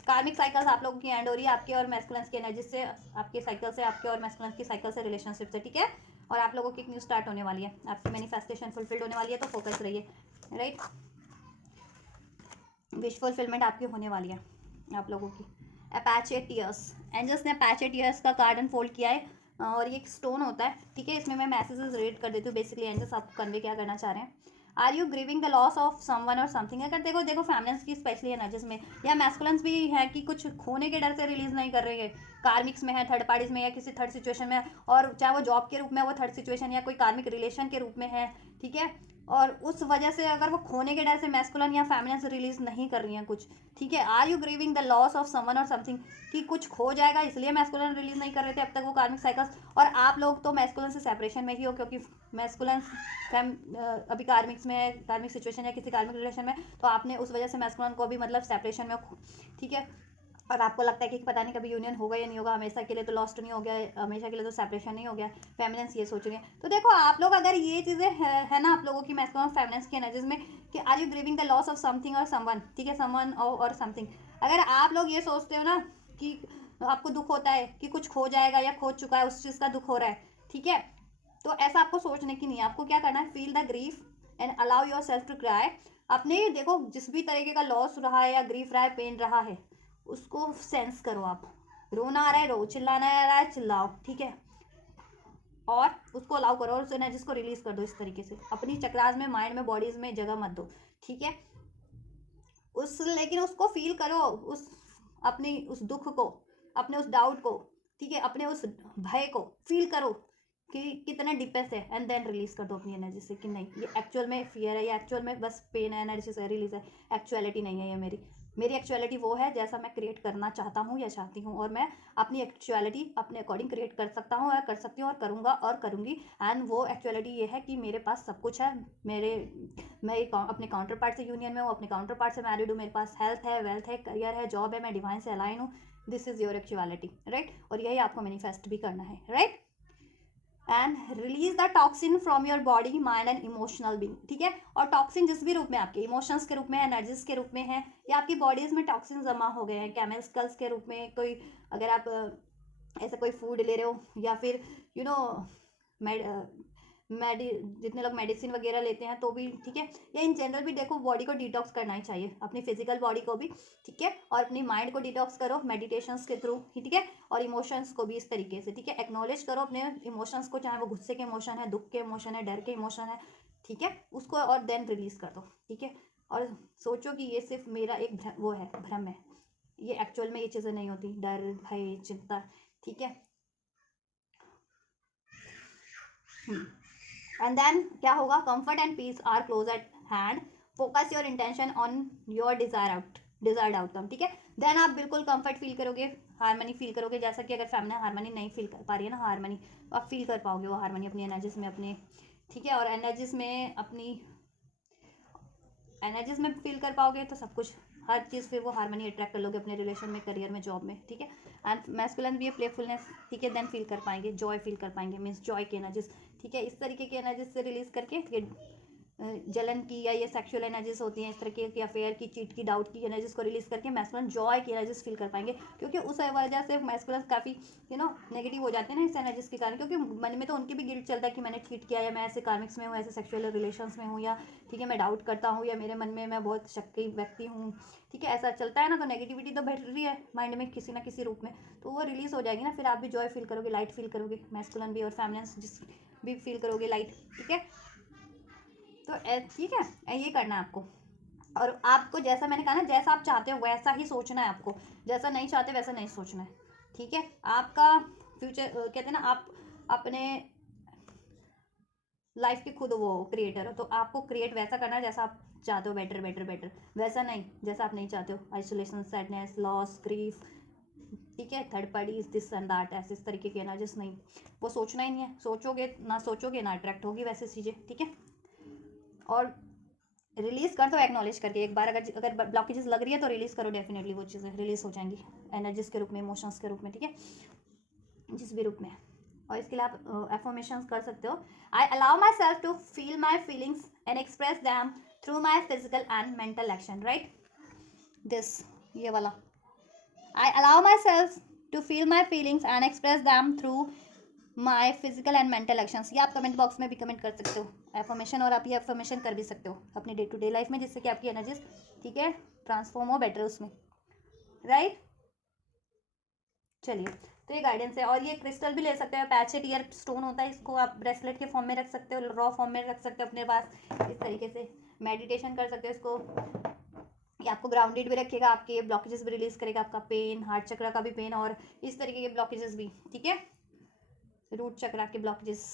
कार्मिक साइकिल्स आप लोगों की एंड हो रही है, आपके और मैस्कुलिन्स की एनर्जी से, आपके साइकिल से, आपके और मैस्कुलिन्स की साइकिल से, रिलेशनशिप से, ठीक है। और आप लोगों की एक न्यू स्टार्ट होने वाली है, आपकी मैनिफेस्टेशन फुलफिल्ड होने वाली है, तो फोकस रहिए, राइट। विश फुलफिलमेंट आपकी होने वाली है आप लोगों की। अपाचे टीयर्स, एंजल्स ने अपाचे टीयर्स का कार्ड अनफोल्ड किया है, और ये एक स्टोन होता है, ठीक है। इसमें मैं मैसेजेस रीड कर देती हूँ। बेसिकली एंजल्स आपको कन्वे क्या करना चाह रहे हैं। Are you grieving the loss of someone or something. अगर देखो फेमिनिन्स की स्पेशली एनर्जीज में, या मैस्कुलिन्स भी है कि कुछ खोने के डर से रिलीज नहीं कर रही है, कार्मिक्स में है, थर्ड पार्टीज में, या किसी थर्ड सिचुएशन में है, और चाहे वो जॉब के रूप में वो थर्ड सिचुएशन या कोई कार्मिक रिलेशन के रूप में है, ठीक है, और उस वजह से अगर वो खोने के डर से मैस्कुलिन या फेमिनिन रिलीज नहीं कर रही हैं कुछ, ठीक है, are you grieving the loss of someone or something, कि कुछ खो जाएगा इसलिए मैस्कुलिन रिलीज नहीं कर रहे थे अब तक वो कार्मिक साइकिल्स, और आप लोग तो मैस्कुलिन से सेपरेशन में ही हो, क्योंकि मैस्कुलिन अभी कार्मिक्स में, कार्मिक सिचुएशन या किसी कार्मिक रिलेशन में, तो आपने उस वजह से मैस्कुलिन को भी मतलब सेपरेशन में, ठीक है, और आपको लगता है कि पता नहीं कभी यूनियन होगा या नहीं होगा, हमेशा के लिए तो लॉस्ट नहीं हो गया, हमेशा के लिए तो सेपरेशन नहीं हो गया, फेमिनेंस ये सोच रही है। तो देखो आप लोग अगर ये चीज़ें है ना आप लोगों की मैस्कुलिन और फेमिनेंस की एनर्जीज में कि are you grieving the loss of something or someone, ठीक है, समवन और समथिंग, अगर आप लोग ये सोचते हो ना कि आपको दुख होता है कि कुछ खो जाएगा या खो चुका है उस चीज़ का दुख हो रहा है, ठीक है, तो ऐसा आपको सोचने की नहीं है, आपको क्या करना है, feel the grief and allow yourself to cry. अपने देखो जिस भी तरीके का लॉस रहा है या ग्रीफ रहा है, पेन रहा है, उसको सेंस करो आप, रोना आ रहा है रो, चिल्लाना आ रहा है चिल्लाओ, ठीक है, और उसको अलाउ करो और उस एनर्जीज को रिलीज कर दो इस तरीके से, अपनी चक्रास में, माइंड में, बॉडीज में जगह मत दो, ठीक है, लेकिन उसको फील करो, उस अपनी उस दुख को, अपने उस डाउट को, ठीक है, अपने उस भय को फील करो कि कितना डिपेंस है, एंड देन रिलीज कर दो अपनी एनर्जी से कि नहीं ये एक्चुअल में फियर है, ये एक्चुअल में बस पेन है, एनर्जी से रिलीज है, एक्चुअलिटी नहीं है ये मेरी एक्चुअलिटी वो है जैसा मैं क्रिएट करना चाहता हूँ या चाहती हूँ, और मैं अपनी एक्चुअलिटी अपने अकॉर्डिंग क्रिएट कर सकता हूँ, और कर सकती हूँ, और करूँगा और करूँगी, एंड वो एक्चुअलिटी ये है कि मेरे पास सब कुछ है, मैं अपने काउंटर पार्ट से यूनियन में हूँ, अपने काउंटर पार्ट से मैरिड हूँ, मेरे पास हेल्थ है, वेल्थ है, करियर है, जॉब है, मैं डिवाइन से अलाइन हूँ, this is your actuality, right, और यही आपको मैनिफेस्ट भी करना है, right, and release the toxin from your body mind and emotional being, ठीक है, और टॉक्सिन जिस भी रूप में आपके इमोशंस के रूप में, एनर्जीज के रूप में है, या आपकी बॉडीज में टॉक्सिन जमा हो गए हैं केमिकल्स के रूप में, कोई अगर आप ऐसा कोई फूड ले रहे हो, या फिर यू नो जितने लोग मेडिसिन वगैरह लेते हैं तो भी, ठीक है, या इन जनरल भी देखो बॉडी को डिटॉक्स करना ही चाहिए, अपनी फिजिकल बॉडी को भी, ठीक है, और अपनी माइंड को डिटॉक्स करो मेडिटेशंस के थ्रू, ठीक है, और इमोशंस को भी इस तरीके से, ठीक है, एक्नॉलेज करो अपने इमोशंस को, चाहे वो गुस्से के इमोशन है, दुख के इमोशन है, डर के इमोशन है, ठीक है, उसको और देन रिलीज कर दो, ठीक है, और सोचो कि ये सिर्फ मेरा एक वो है, भ्रम है, ये एक्चुअल में ये चीज़ें नहीं होती, डर, भय, चिंता, ठीक है, एंड देन क्या होगा, comfort and peace are close at hand, focus your intention on your desired outcome, ठीक है, देन आप बिल्कुल कंफर्ट फील करोगे, हारमनी फील करोगे, जैसा कि अगर फैमिली हारमनी नहीं फील कर पा रही है ना, हारमनी तो आप फील कर पाओगे वो हारमनी अपनी एनर्जीज में, अपने, ठीक है, और एनर्जीज में अपनी एनर्जीज में फील कर पाओगे तो सब कुछ, हर चीज़ फिर वो हारमनी अट्रैक्ट कर लोगे अपने रिलेशन में, करियर में, जॉब में, ठीक है, एंड मैस्कुलिन भी प्लेफुलनेस, ठीक है, देन फील कर पाएंगे, जॉय फील कर पाएंगे, मीन्स जॉय की एनर्जीज, ठीक है, इस तरीके की एनर्जीज से रिलीज करके ये जलन की या ये सेक्सुअल एनर्जीज होती हैं, इस तरह की अफेयर की, चीट की, डाउट की एनर्जीज को रिलीज करके मैस्कुलिन जॉय की एनर्जीज फील कर पाएंगे, क्योंकि उस वजह से मैस्कुलिन काफ़ी नेगेटिव हो जाते हैं ना इस एनर्जीज के कारण, क्योंकि मन में तो उनकी भी गिल्ट चलता है कि मैंने चीट किया, या मैं ऐसे कार्मिक्स में हूँ, ऐसे सेक्सुअल रिलेशंस में हूँ, या ठीक है मैं डाउट करता हूँ, या मेरे मन में मैं बहुत शक्की व्यक्ति हूँ, ठीक है, ऐसा चलता है ना, तो नेगेटिविटी तो बैठ रही है माइंड में किसी ना किसी रूप में, तो वो रिलीज हो जाएगी ना, फिर आप भी जॉय फील करोगे, लाइट फील करोगे, मैस्कुलिन भी और फेमिनिन जिस भी फील करोगे लाइट, ठीक है, तो ठीक है, ये करना है आपको, और आपको जैसा मैंने कहा ना, जैसा आप चाहते हो वैसा ही सोचना है आपको, जैसा नहीं चाहते वैसा नहीं सोचना है, ठीक है, आपका फ्यूचर कहते हैं ना, आप अपने लाइफ के खुद वो क्रिएटर हो, तो आपको क्रिएट वैसा करना है जैसा आप चाहते हो, बेटर बेटर बेटर, वैसा नहीं जैसा आप नहीं चाहते हो, आइसोलेशन, सैडनेस, लॉस, ग्रीफ, ठीक है, third party this and that, ऐसे इस तरीके की एनर्जीज नहीं, वो सोचना ही नहीं है, सोचोगे ना अट्रैक्ट होगी वैसे चीज़ें, ठीक है, और रिलीज कर दो एक्नॉलेज करके, एक बार अगर ब्लॉकेजेस लग रही है तो रिलीज करो, डेफिनेटली वो चीज़ें रिलीज हो जाएंगी एनर्जीज के रूप में, इमोशंस के रूप में, ठीक है, जिस भी रूप में, और इसके लिए आप एफर्मेशंस कर सकते हो, I allow myself to feel my feelings and express them through my physical and mental action, right, this, ये वाला, I allow myself to feel my feelings and express them through my physical and mental actions, ये आप comment box में भी comment कर सकते हो affirmation, और आप ये एफर्मेशन कर भी सकते हो अपनी डे टू डे लाइफ में, जिससे कि आपकी एनर्जीज, ठीक है, ट्रांसफॉर्म हो बेटर उसमें, राइट, चलिए, तो ये गाइडेंस है, और ये क्रिस्टल भी ले सकते हो, पैचेट ईयर स्टोन होता है, इसको आप ब्रेसलेट के फॉर्म में रख सकते हो, रॉ फॉर्म में रख सकते हो अपने पास, इस तरीके से मेडिटेशन कर सकते हो, इसको ये आपको ग्राउंडेड भी रखेगा, आपके ब्लॉकेजेस भी रिलीज करेगा, आपका पेन, हार्ट चक्र का भी पेन और इस तरीके के ब्लॉकेजेस भी, ठीक है, रूट चक्र के ब्लॉकेजेस,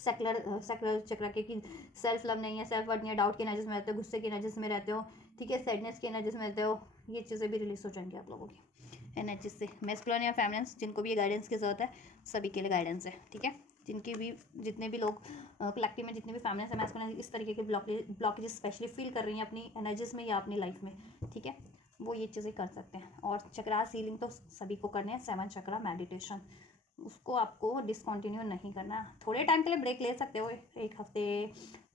सेकुलर चक्र के कि सेल्फ लव नहीं है, सेल्फ वर्थ नहीं है, डाउट के एनर्जीज में रहते हो, गुस्से के एनर्जीज में रहते हो, ठीक है, सैडनेस के एनर्जीज में रहते हो, ये चीज़ें भी रिलीज हो जाएंगी आप लोगों की एनर्जीज से। मैस्कुलिन या फेमिनिन जिनको भी ये गाइडेंस की जरूरत है सभी के लिए गाइडेंस है, ठीक है, जिनकी भी जितने भी लोग कलेक्टिव में जितने भी फेमिनिन है मैस्कुलिन इस तरीके के ब्लॉकेजेस स्पेशली फील कर रही हैं अपनी एनर्जीज में या अपनी लाइफ में, ठीक है, वो ये चीज़ें कर सकते हैं। और चक्रास हीलिंग तो सभी को करने हैं, 7 चक्रा मेडिटेशन उसको आपको डिसकंटिन्यू नहीं करना। थोड़े टाइम के लिए ब्रेक ले सकते हो, एक हफ्ते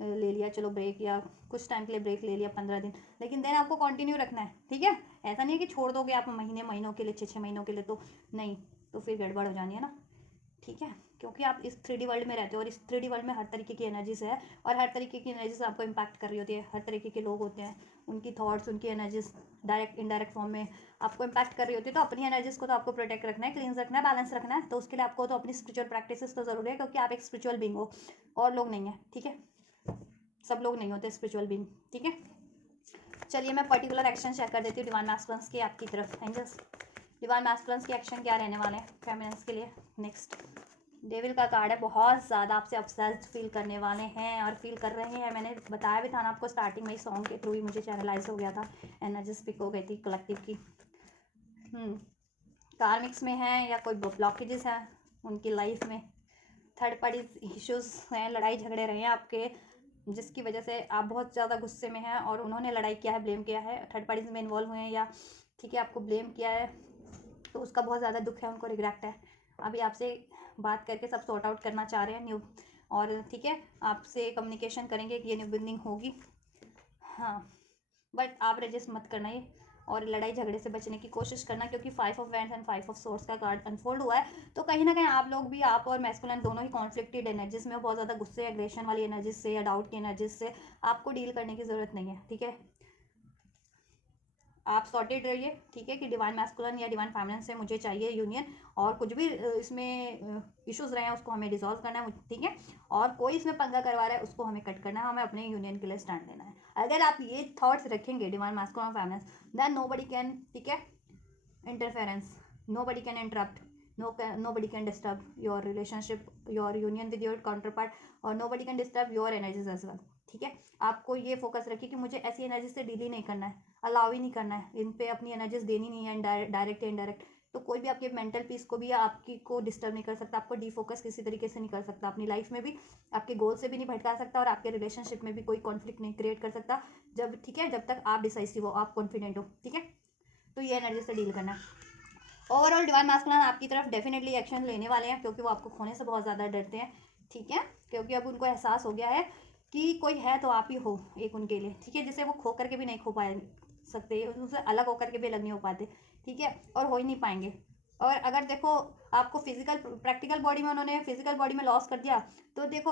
ले लिया चलो ब्रेक, या कुछ टाइम के लिए ब्रेक ले लिया 15 दिन, लेकिन देन आपको कंटिन्यू रखना है, ठीक है। ऐसा नहीं है कि छोड़ दोगे आप महीनों के लिए, 6 महीनों के लिए, तो नहीं, तो फिर गड़बड़ हो जानी है ना, ठीक है, क्योंकि आप इस 3D वर्ल्ड में रहते हो और इस 3D वर्ल्ड में हर तरीके की एनर्जीज है और हर तरीके की एनर्जीज आपको इम्पैक्ट कर रही होती है, हर तरीके के लोग होते हैं, उनकी थॉट्स, उनकी एनर्जीज डायरेक्ट इनडायरेक्ट फॉर्म में आपको इम्पैक्ट कर रही होती है। तो अपनी एनर्जीज को तो आपको प्रोटेक्ट रखना है, क्लींस रखना है, बैलेंस रखना है, तो उसके लिए आपको तो अपनी स्पिरिचुअल प्रैक्टिसेस तो जरूरी है, क्योंकि आप एक स्पिरिचुअल बींग हो और लोग नहीं है, ठीक है, सब लोग नहीं होते स्पिरिचुअल बींग, ठीक है। चलिए मैं पर्टिकुलर एक्शन चेक कर देती हूँ डिवाइन मैस्कुलिन्स के आपकी तरफ। एंजल्स, डिवाइन मैस्कुलिन्स के एक्शन क्या रहने वाले हैं फेमिनिन्स के लिए। नेक्स्ट डेविल का कार्ड है, बहुत ज़्यादा आपसे ऑब्सेस्ड फील करने वाले हैं और फील कर रहे हैं। मैंने बताया भी था ना आपको स्टार्टिंग में, ही सॉन्ग के थ्रू ही मुझे चैनलाइज हो गया था, एनर्जी स्पिक हो गई थी कलेक्टिव की। कार्मिक्स में है या कोई ब्लॉकेजेस हैं उनकी लाइफ में, थर्ड पार्टी इश्यूज हैं, लड़ाई झगड़े रहे हैं आपके, जिसकी वजह से आप बहुत ज़्यादा गुस्से में हैं और उन्होंने लड़ाई किया है, ब्लेम किया है, थर्ड पार्टीज में इन्वॉल्व हुए हैं या ठीक है आपको ब्लेम किया है, तो उसका बहुत ज़्यादा दुख है, उनको रिग्रेट है। अभी आपसे बात करके सब सॉर्ट आउट करना चाह रहे हैं न्यू, और ठीक है आपसे कम्युनिकेशन करेंगे कि ये न्यू बिगनिंग होगी, हाँ, बट आप रजिस्ट मत करना ये, और लड़ाई झगड़े से बचने की कोशिश करना, क्योंकि 5 of wands and 5 of swords का कार्ड अनफोल्ड हुआ है। तो कहीं ना कहीं आप लोग भी, आप और मैस्कुलिन दोनों ही कॉन्फ्लिक्टेड एनर्जीज में, बहुत ज़्यादा गुस्से एग्रेशन वाली एनर्जीज से या डाउट की एनर्जीज से आपको डील करने की ज़रूरत नहीं है, ठीक है। आप सॉर्टेड रहिए, ठीक है, कि डिवाइन मैस्कुलिन या डिवाइन फेमिनिन से मुझे चाहिए यूनियन, और कुछ भी इसमें इश्यूज रहे हैं उसको हमें डिसॉल्व करना है, ठीक है, और कोई इसमें पंगा करवा रहा है उसको हमें कट करना है, हमें अपने यूनियन के लिए स्टैंड लेना है। अगर आप ये थॉट्स रखेंगे divine masculine feminine, then nobody can, ठीक है, interference, nobody can interrupt, nobody can disturb your relationship, your union with your counterpart, और nobody can disturb your energies as well, ठीक है। आपको ये फोकस रखिए कि मुझे ऐसी एनर्जी से डील ही नहीं करना है, अलाउ ही नहीं करना है, इन पे अपनी एनर्जीज देनी नहीं है, डायरेक्ट या इनडायरेक्ट। तो कोई भी आपके मेंटल पीस को भी या आपकी को डिस्टर्ब नहीं कर सकता, आपको डीफोकस किसी तरीके से नहीं कर सकता, अपनी लाइफ में भी आपके गोल से भी नहीं भटका सकता, और आपके रिलेशनशिप में भी कोई कॉन्फ्लिक्ट नहीं क्रिएट कर सकता, जब ठीक है, जब तक आप डिसाइसिव हो, आप कॉन्फिडेंट हो, ठीक है। तो ये एनर्जी से डील करना है। ओवरऑल डिवाइन मैस्कुलिन आपकी तरफ डेफिनेटली एक्शन लेने वाले हैं, क्योंकि वो आपको खोने से बहुत ज़्यादा डरते हैं, ठीक है, क्योंकि अब उनको एहसास हो गया है कि कोई है तो आप ही हो एक उनके लिए, ठीक है, जिसे वो खो करके भी नहीं खो पाए सकते, उनसे अलग होकर के भी अलग नहीं हो पाते, ठीक है, और हो ही नहीं पाएंगे। और अगर देखो आपको फिजिकल प्रैक्टिकल बॉडी में, उन्होंने फिजिकल बॉडी में लॉस कर दिया, तो देखो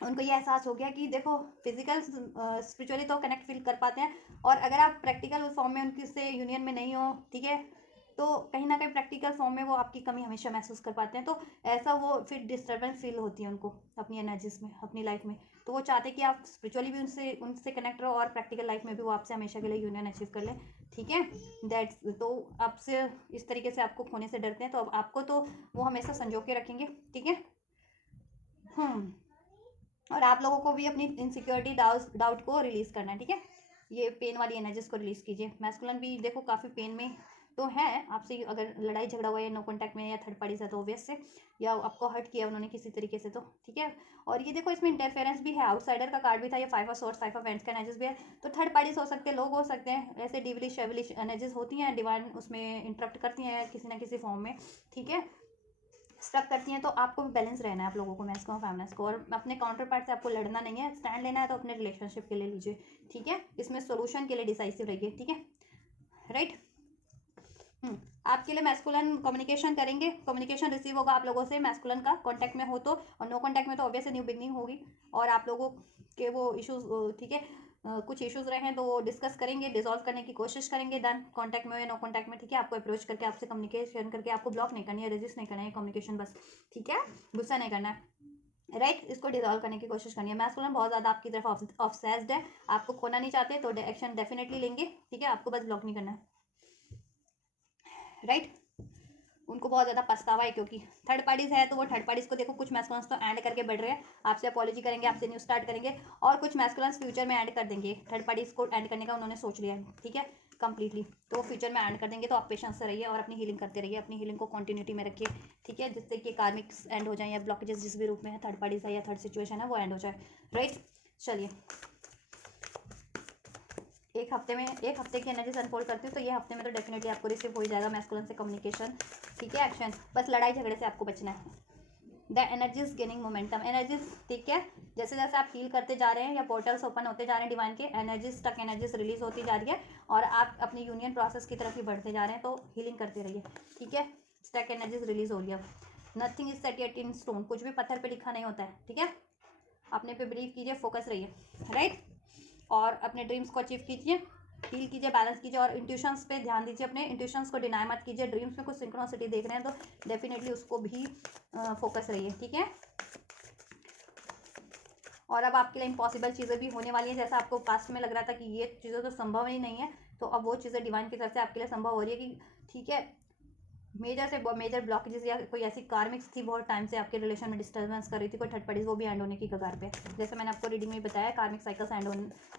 उनको ये एहसास हो गया कि देखो फिजिकल स्पिरिचुअली तो कनेक्ट फील कर पाते हैं, और अगर आप प्रैक्टिकल फॉर्म में उनकी से यूनियन में नहीं हो, ठीक है, तो कहीं ना कहीं प्रैक्टिकल फॉर्म में वो आपकी कमी हमेशा महसूस कर पाते हैं, तो ऐसा वो फिर डिस्टर्बेंस फील होती है उनको अपनी एनर्जीज में, अपनी लाइफ में। तो वो चाहते कि आप स्पिरिचुअली भी उनसे उनसे कनेक्ट रहो और प्रैक्टिकल लाइफ में भी वो आपसे हमेशा के लिए यूनियन अचीव कर लें, ठीक है। दैट्स, तो आपसे इस तरीके से आपको खोने से डरते हैं, तो अब आपको तो वो हमेशा संजो के रखेंगे, ठीक है। और आप लोगों को भी अपनी इनसिक्योरिटी डाउट को रिलीज करना है, ठीक है। ये पेन वाली एनर्जीज को रिलीज कीजिए। मैस्कुलिन भी देखो काफ़ी पेन में तो है आपसे, अगर लड़ाई झगड़ा हुआ है नो कॉन्टैक्ट में या थर्ड पार्टी से, तो ऑब्वियस से, या आपको हर्ट किया उन्होंने किसी तरीके से, तो ठीक है। और ये देखो इसमें इंटरफेरेंस भी है, आउटसाइडर का कार्ड भी था, ये 5 ऑफ सोर्ड्स 5 ऑफ वैंड्स का एनर्जीज भी है, तो थर्ड पार्टीज हो सकते हैं, लोग हो सकते हैं, ऐसे डिवलिश शेवलिश एनर्जीज होती हैं, डिवाइन उसमें इंटरप्ट करती हैं किसी ना किसी फॉर्म में, ठीक है, स्ट्रक करती हैं। तो आपको भी बैलेंस रहना है आप लोगों को, मैस्कुलिन फेमिनिन को, और अपने काउंटर पार्ट से आपको लड़ना नहीं है, स्टैंड लेना है तो अपने रिलेशनशिप के लिए लीजिए, ठीक है, इसमें सोल्यूशन के लिए डिसाइसिव रहिए, ठीक है, राइट। आपके लिए मैस्कुलिन कम्युनिकेशन करेंगे, कम्युनिकेशन रिसीव होगा आप लोगों से, मैस्कुलिन का कांटेक्ट में हो तो, और नो कांटेक्ट में तो ऑब्वियसली न्यू बिगनिंग होगी, और आप लोगों के वो इश्यूज, ठीक है, कुछ इश्यूज रहे हैं तो वो डिस्कस करेंगे, डिसॉल्व करने की कोशिश करेंगे, देन कांटेक्ट में हो या नो कांटेक्ट में, ठीक है, आपको अप्रोच करके आपसे कम्युनिकेशन करके, आपको ब्लॉक नहीं करनी है, रेजिस्ट नहीं करना है कम्युनिकेशन बस, ठीक है, गुस्सा नहीं करना है, राइट इसको डिजॉल्व करने की कोशिश करनी है। मैस्कुलिन बहुत ज़्यादा आपकी तरफ ऑब्सेस्ड है, आपको खोना नहीं चाहते तो एक्शन डेफिनेटली लेंगे, ठीक है, आपको बस ब्लॉक नहीं करना है। राइट उनको बहुत ज़्यादा पछतावा है, क्योंकि थर्ड पार्टीज है तो वो थर्ड पार्टीज को देखो, कुछ मैस्कुलिन्स तो एंड करके बढ़ रहे हैं, आपसे अपॉलॉजी करेंगे, आपसे न्यू स्टार्ट करेंगे, और कुछ मैस्कुलिन्स फ्यूचर में ऐड कर देंगे। थर्ड पार्टीज को एंड करने का उन्होंने सोच लिया है, ठीक है, कंप्लीटली, तो वो फ्यूचर में ऐड कर देंगे। तो आप पेशेंस से रहिए और अपनी हीलिंग करते रहिए, अपनी हीलिंग को कंटिन्यूटी में रखिए, ठीक है, जिससे कि कार्मिक्स एंड हो जाए या ब्लॉकेजेस जिस भी रूप में है थर्ड पार्टीज है या थर्ड सिचुएशन है वो एंड हो जाए। राइट चलिए एक हफ्ते की एनर्जी अनफोल्ड करती हूँ, तो ये हफ्ते में तो डेफिनेटली आपको रिसीव हो ही जाएगा मैस्कुलिन से कम्युनिकेशन, ठीक है, एक्शन, बस लड़ाई झगड़े से आपको बचना है। The energies gaining momentum, energies, ठीक है, जैसे जैसे आप हील करते जा रहे हैं या पोर्टल्स ओपन होते जा रहे हैं डिवाइन के, एनर्जीज स्टक एनर्जीज रिलीज होती जा रही है और आप अपनी यूनियन प्रोसेस की तरफ ही बढ़ते जा रहे हैं, तो हीलिंग करते रहिए, ठीक है, स्टक एनर्जीज रिलीज हो रही है। Nothing is set yet in stone, कुछ भी पत्थर पे लिखा नहीं होता है, ठीक है, अपने पे बिलीव कीजिए, फोकस रहिए, राइट, और अपने ड्रीम्स को अचीव कीजिए, हील कीजिए, बैलेंस कीजिए, और इंट्यूशंस पे ध्यान दीजिए, अपने इंट्यूशंस को डिनाई मत कीजिए। ड्रीम्स में कुछ सिंक्रोनिसिटी देख रहे हैं तो डेफिनेटली उसको भी फोकस रहिए, ठीक है। और अब आपके लिए इम्पॉसिबल चीज़ें भी होने वाली हैं, जैसा आपको पास्ट में लग रहा था कि ये चीज़ें तो संभव ही नहीं है, तो अब वो चीज़ें डिवाइन की तरफ से आपके लिए संभव हो रही है कि ठीक है, मेजर ब्लॉकेजेस या कोई ऐसी कार्मिक्स थी बहुत टाइम से आपके रिलेशन में डिस्टर्बेंस कर रही थी कोई थर्ड पार्टीज, वो भी एंड होने की कगार पे, जैसे मैंने आपको रीडिंग में बताया कार्मिक साइकिल्स एंड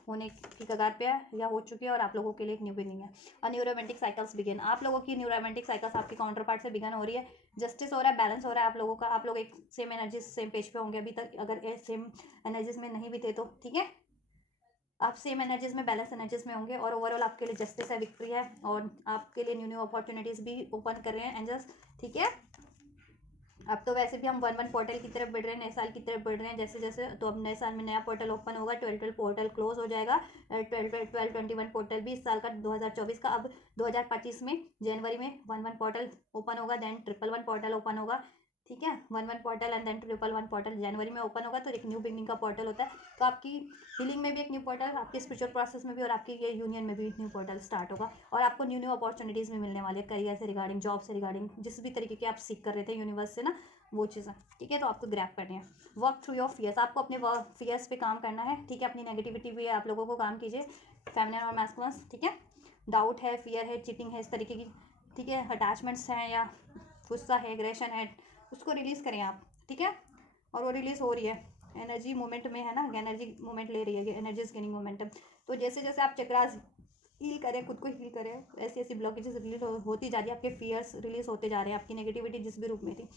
होने की कगार पे है या हो चुकी है, और आप लोगों के लिए एक न्यू बिगिनिंग है, और न्यू रोमांटिक साइकिल्स बिगिन, आप लोगों की न्यू रोमांटिक साइकिल्स आपकी काउंटर पार्ट से बिगन हो रही है, जस्टिस हो रहा है, बैलेंस हो रहा है आप लोगों का, आप लोग एक सेम एनर्जी सेम पेज पे होंगे अभी तक, अगर सेम एनर्जीज में नहीं भी थे तो, ठीक है, आप सेम एनर्जीज में, बैलेंस एनर्जीज में होंगे, और ओवरऑल आपके लिए जस्टिस है, विक्ट्री है, और आपके लिए न्यू न्यू अपॉर्चुनिटीज भी ओपन कर रहे हैं एंजल्स, ठीक है। अब तो वैसे भी हम 1-1 पोर्टल की तरफ बढ़ रहे हैं, नए साल की तरफ बढ़ रहे हैं जैसे जैसे, तो अब नए साल में नया पोर्टल ओपन होगा, 12 पोर्टल क्लोज हो जाएगा, 12-21 पोर्टल भी इस साल का 2024 का, अब 2025 में जनवरी में 1-1 पोर्टल ओपन होगा, देन 1-1 पोर्टल ओपन होगा, ठीक है, 1-1 पोर्टल एंड देन 1-1 पोर्टल जनवरी में ओपन होगा, तो एक न्यू बिगनिंग का पोर्टल होता है, तो आपकी हीलिंग में भी एक न्यू पोर्टल, आपके स्पिरिचुअल प्रोसेस में भी, और आपकी ये यूनियन में भी एक न्यू पोर्टल स्टार्ट होगा, और आपको न्यू न्यू अपॉर्चुनिटीज़ भी मिलने वाले, करियर से रिगार्डिंग, जॉब से रिगार्डिंग, जिस भी तरीके की आप सीख कर रहे थे यूनिवर्स से ना, वो चीज़ें, ठीक है, तो आपको ग्रैप करनी है। वर्क थ्रू योर फियर्स, आपको अपने फियर्स पे काम करना है, ठीक है, अपनी नेगेटिविटी पे आप लोगों को काम कीजिए, फेमिनिन और मैस्कुलिन, ठीक है, डाउट है, फियर है, चीटिंग है, इस तरीके की, ठीक है, अटैचमेंट्स हैं या गुस्सा है, एग्रेशन है, उसको रिलीज़ करें आप, ठीक है, और वो रिलीज़ हो रही है, एनर्जी मोमेंट में है ना, एनर्जी मोमेंट ले रही है, एनर्जीज गेनिंग मोमेंटम, तो जैसे जैसे आप चक्रास हील करें, खुद को हील करें, ऐसी ऐसी ब्लॉकेजेस रिलीज होती जा रही है, आपके फियर्स रिलीज होते जा रहे हैं, आपकी नेगेटिविटी जिस भी रूप में थी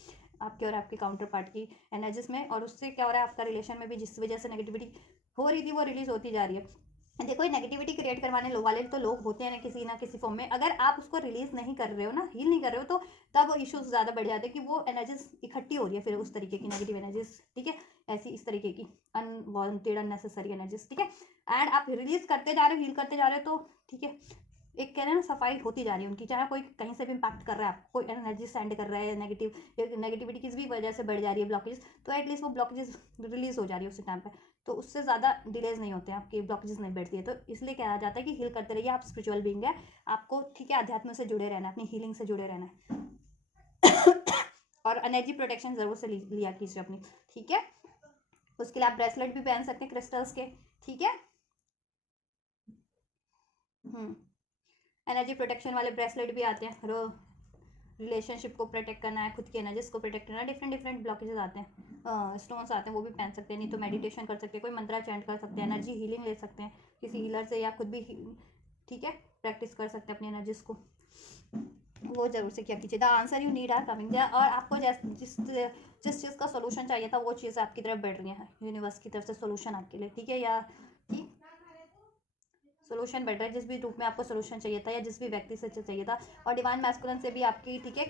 आपके और आपके काउंटर पार्ट की एनर्जीज में, और उससे क्या हो रहा है आपका रिलेशन में भी जिस वजह से नेगेटिविटी हो रही थी वो रिलीज होती जा रही है। देखो ये नेगेटिविटी क्रिएट करवाने वाले तो लोग होते हैं ना किसी फॉर्म में, अगर आप उसको रिलीज नहीं कर रहे हो ना, हील नहीं कर रहे हो, तो तब इश्यूज ज़्यादा बढ़ जाते हैं कि वो एनर्जीज इकट्ठी हो रही है फिर उस तरीके की नेगेटिव एनर्जीज, ठीक है, ऐसी इस तरीके की अनवांटेड अननेसेसरी एनर्जीज, ठीक है, एंड आप रिलीज करते जा रहे हो, हील करते जा रहे हो, तो ठीक है, एक कह रहे हैं ना सफाई होती जा रही है उनकी, चाहे कोई कहीं से भी इम्पैक्ट कर रहा है, आपको कोई एनर्जी सेंड कर रहा है, नेगेटिविटी किसी भी वजह से बढ़ जा रही है ब्लॉकेज, तो एटलीस्ट वो ब्लॉकेजेस रिलीज हो जा रही है उसी टाइम पे, तो उससे ज़्यादा डिलेज नहीं होते हैं, आपकी ब्लॉकेजेस नहीं बैठती है, तो इसलिए कहा जाता है कि हील करते रहिए, आप स्पिरिचुअल बीइंग है, आपको ठीक है अध्यात्म से जुड़े रहना है, अपनी हीलिंग से जुड़े रहना है और एनर्जी प्रोटेक्शन ज़रूर से लिया कीजिए अपनी, ठीक है, उसके लिए आप ब्रेसलेट भी पहन सकते हैं क्रिस्टल्स के, ठीक है, एनर्जी प्रोटेक्शन वाले ब्रेसलेट भी आते हैं, रिलेशनशिप को प्रोटेक्ट करना है, खुद की एनर्जीज को प्रोटेक्ट करना है, डिफरेंट डिफरेंट ब्लॉकेजेस आते हैं, स्टोन्स आते हैं, वो भी पहन सकते हैं, नहीं तो मेडिटेशन कर सकते हैं, कोई मंत्रा चैंट कर सकते हैं, एनर्जी हीलिंग ले सकते हैं किसी हीलर से, या खुद भी ठीक है प्रैक्टिस कर सकते हैं अपनी एनर्जीज को, वो जरूर से क्या कीजिए, the answer you need are coming there, और आपको जिस चीज़ का सोल्यूशन चाहिए था वो चीज़ आपकी तरफ बढ़ रही है, यूनिवर्स की तरफ से सोल्यूशन आपके लिए, ठीक है, या ठीक सोल्यूशन बेटर है, जिस भी रूप में आपको सोल्यूशन चाहिए था या जिस भी व्यक्ति से चाहिए था, और डिवाइन मैस्कुलिन से भी आपकी, ठीक है,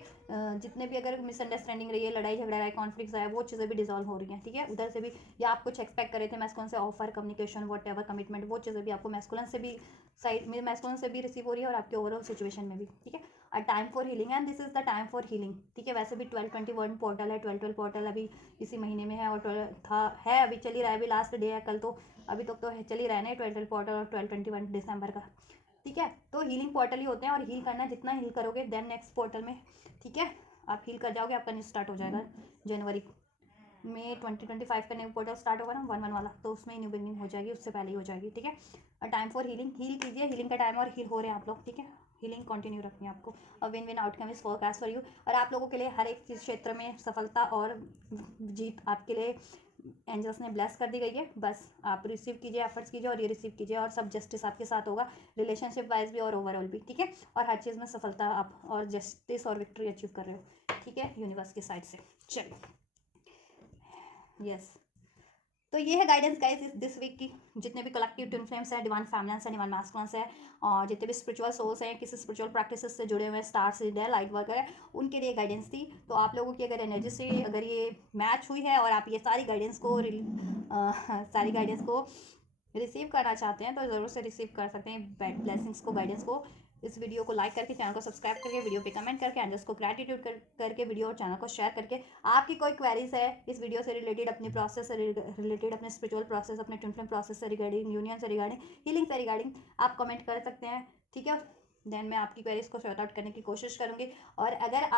जितने भी अगर मिसअंडरस्टैंडिंग रही है, लड़ाई झगड़ा रहा है, कॉन्फ्लिक्ट आया, वो चीज़ें भी डिजॉल्व हो रही हैं, ठीक है, उधर से भी, या आप कुछ एक्सपेक्ट कर रहे थे मैस्कुलिन से, offer, communication, what ever, commitment, वो चीज़ें भी आपको मैस्कुलिन से भी साइड में मैस्कुलिन से भी रिसीव हो रही है, और आपके ओवरऑल सिचुएशन में भी, ठीक है, a time for healing, and this is the time for healing, ठीक है, वैसे भी 12-21 पोर्टल है, 12-12 पोर्टल अभी इसी महीने में है, और 12 था है अभी चल ही रहा है, अभी लास्ट डे है कल, तो अभी तक तो चल ही रहा है ना 12-12 पोर्टल, और 12-21 दिसंबर का, ठीक है, तो हीलिंग पोर्टल ही होते हैं, और हील करना जितना हील करोगे देन नेक्स्ट पोर्टल में, ठीक है, आप हील कर जाओगे, आपका न्यू स्टार्ट हो जाएगा जनवरी में 2025 का न्यू पोर्टल स्टार्ट होगा ना 1/1 वाला, तो उसमें न्यू बिगनिंग हो जाएगी, उससे पहले ही हो जाएगी, ठीक है। टाइम फॉर हीलिंग, हील कीजिए, हीलिंग का टाइम और हील हो रहे हैं आप लोग, ठीक है। हीलिंग कंटिन्यू रखनी है आपको। और win win outcome is forecast for you. और आप लोगों के लिए हर एक क्षेत्र में सफलता और जीत आपके लिए एंजल्स ने ब्लेस कर दी गई है। बस आप रिसीव कीजिए, एफर्ट्स कीजिए और ये रिसीव कीजिए, और सब जस्टिस आपके साथ होगा, रिलेशनशिप वाइज भी और ओवरऑल भी, ठीक है। और हर चीज़ में सफलता आप और जस्टिस और विक्ट्री अचीव कर रहे हो, ठीक है, यूनिवर्स की साइड से। चलिए, यस, तो ये है गाइडेंस गाइस इस दिस वीक की। जितने भी कलेक्टिव ट्विन फ्लेम्स हैं, डिवाइन फैमिलियंस है, डिवाइन मास्कुलिन्स है, और जितने भी स्पिरिचुअल सोल्स हैं, किसी स्पिरिचुअल प्रैक्टिसेस से जुड़े हुए हैं, स्टार्स है, लाइट वर्क है, उनके लिए गाइडेंस थी। तो आप लोगों की अगर एनर्जी से अगर ये मैच हुई है और आप ये सारी गाइडेंस को रिसीव करना चाहते हैं, तो ज़रूर से रिसीव कर सकते हैं ब्लेसिंग्स को, गाइडेंस को। इस वीडियो को लाइक करके, चैनल को सब्सक्राइब करके, वीडियो पे कमेंट करके, एंजल्स को ग्रैटिट्यूड करके, वीडियो और चैनल को शेयर करके, आपकी कोई क्वेरीज है इस वीडियो से रिलेटेड, अपनी प्रोसेस से रिलेटेड, अपने स्पिरिचुअल प्रोसेस, अपने ट्विन फ्लेम प्रोसेस से रिगार्डिंग, यूनियन से रिगार्डिंग, हीलिंग से रिगार्डिंग, आप कमेंट कर सकते हैं, ठीक है। देन मैं आपकी क्वेरीज को सॉर्ट आउट करने की कोशिश करूँगी। और अगर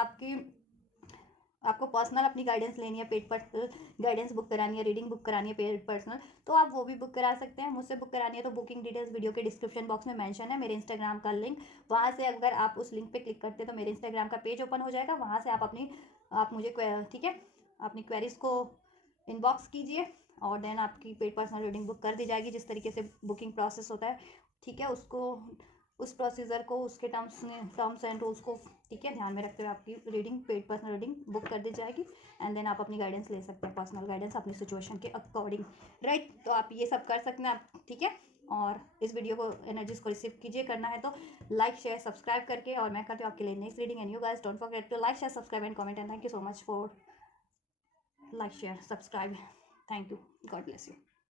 आपको पर्सनल अपनी गाइडेंस लेनी है, पेड पर्सनल गाइडेंस बुक करानी है, रीडिंग बुक करानी है पेड पर्सनल, तो आप वो भी बुक करा सकते हैं। मुझसे बुक करानी है तो बुकिंग डिटेल्स वीडियो के डिस्क्रिप्शन बॉक्स में मेंशन है, मेरे इंस्टाग्राम का लिंक, वहाँ से अगर आप उस लिंक पे क्लिक करते हैं तो मेरे इंस्टाग्राम का पेज ओपन हो जाएगा, वहाँ से आप मुझे, ठीक है, अपनी क्वेरीज को इनबॉक्स कीजिए, और देन आपकी पेड पर्सनल रीडिंग बुक कर दी जाएगी। जिस तरीके से बुकिंग प्रोसेस होता है, ठीक है, उस प्रोसीजर को, उसके टर्म्स एंड रूल्स को, ठीक है, ध्यान में रखते हुए आपकी reading, paid personal reading book कर दी जाएगी। एंड देन आप अपनी गाइडेंस ले सकते हैं, पर्सनल गाइडेंस अपनी सिचुएशन के अकॉर्डिंग, राइट। तो आप ये सब कर सकते हैं आप, ठीक है। और इस वीडियो को, एनर्जीज को रिसीव कीजिए, करना है तो लाइक शेयर सब्सक्राइब करके। और मैं करती हूँ आपके लिए next reading. And you guys don't forget to like share subscribe and comment. And thank you so much for like share subscribe. Thank you, God bless you.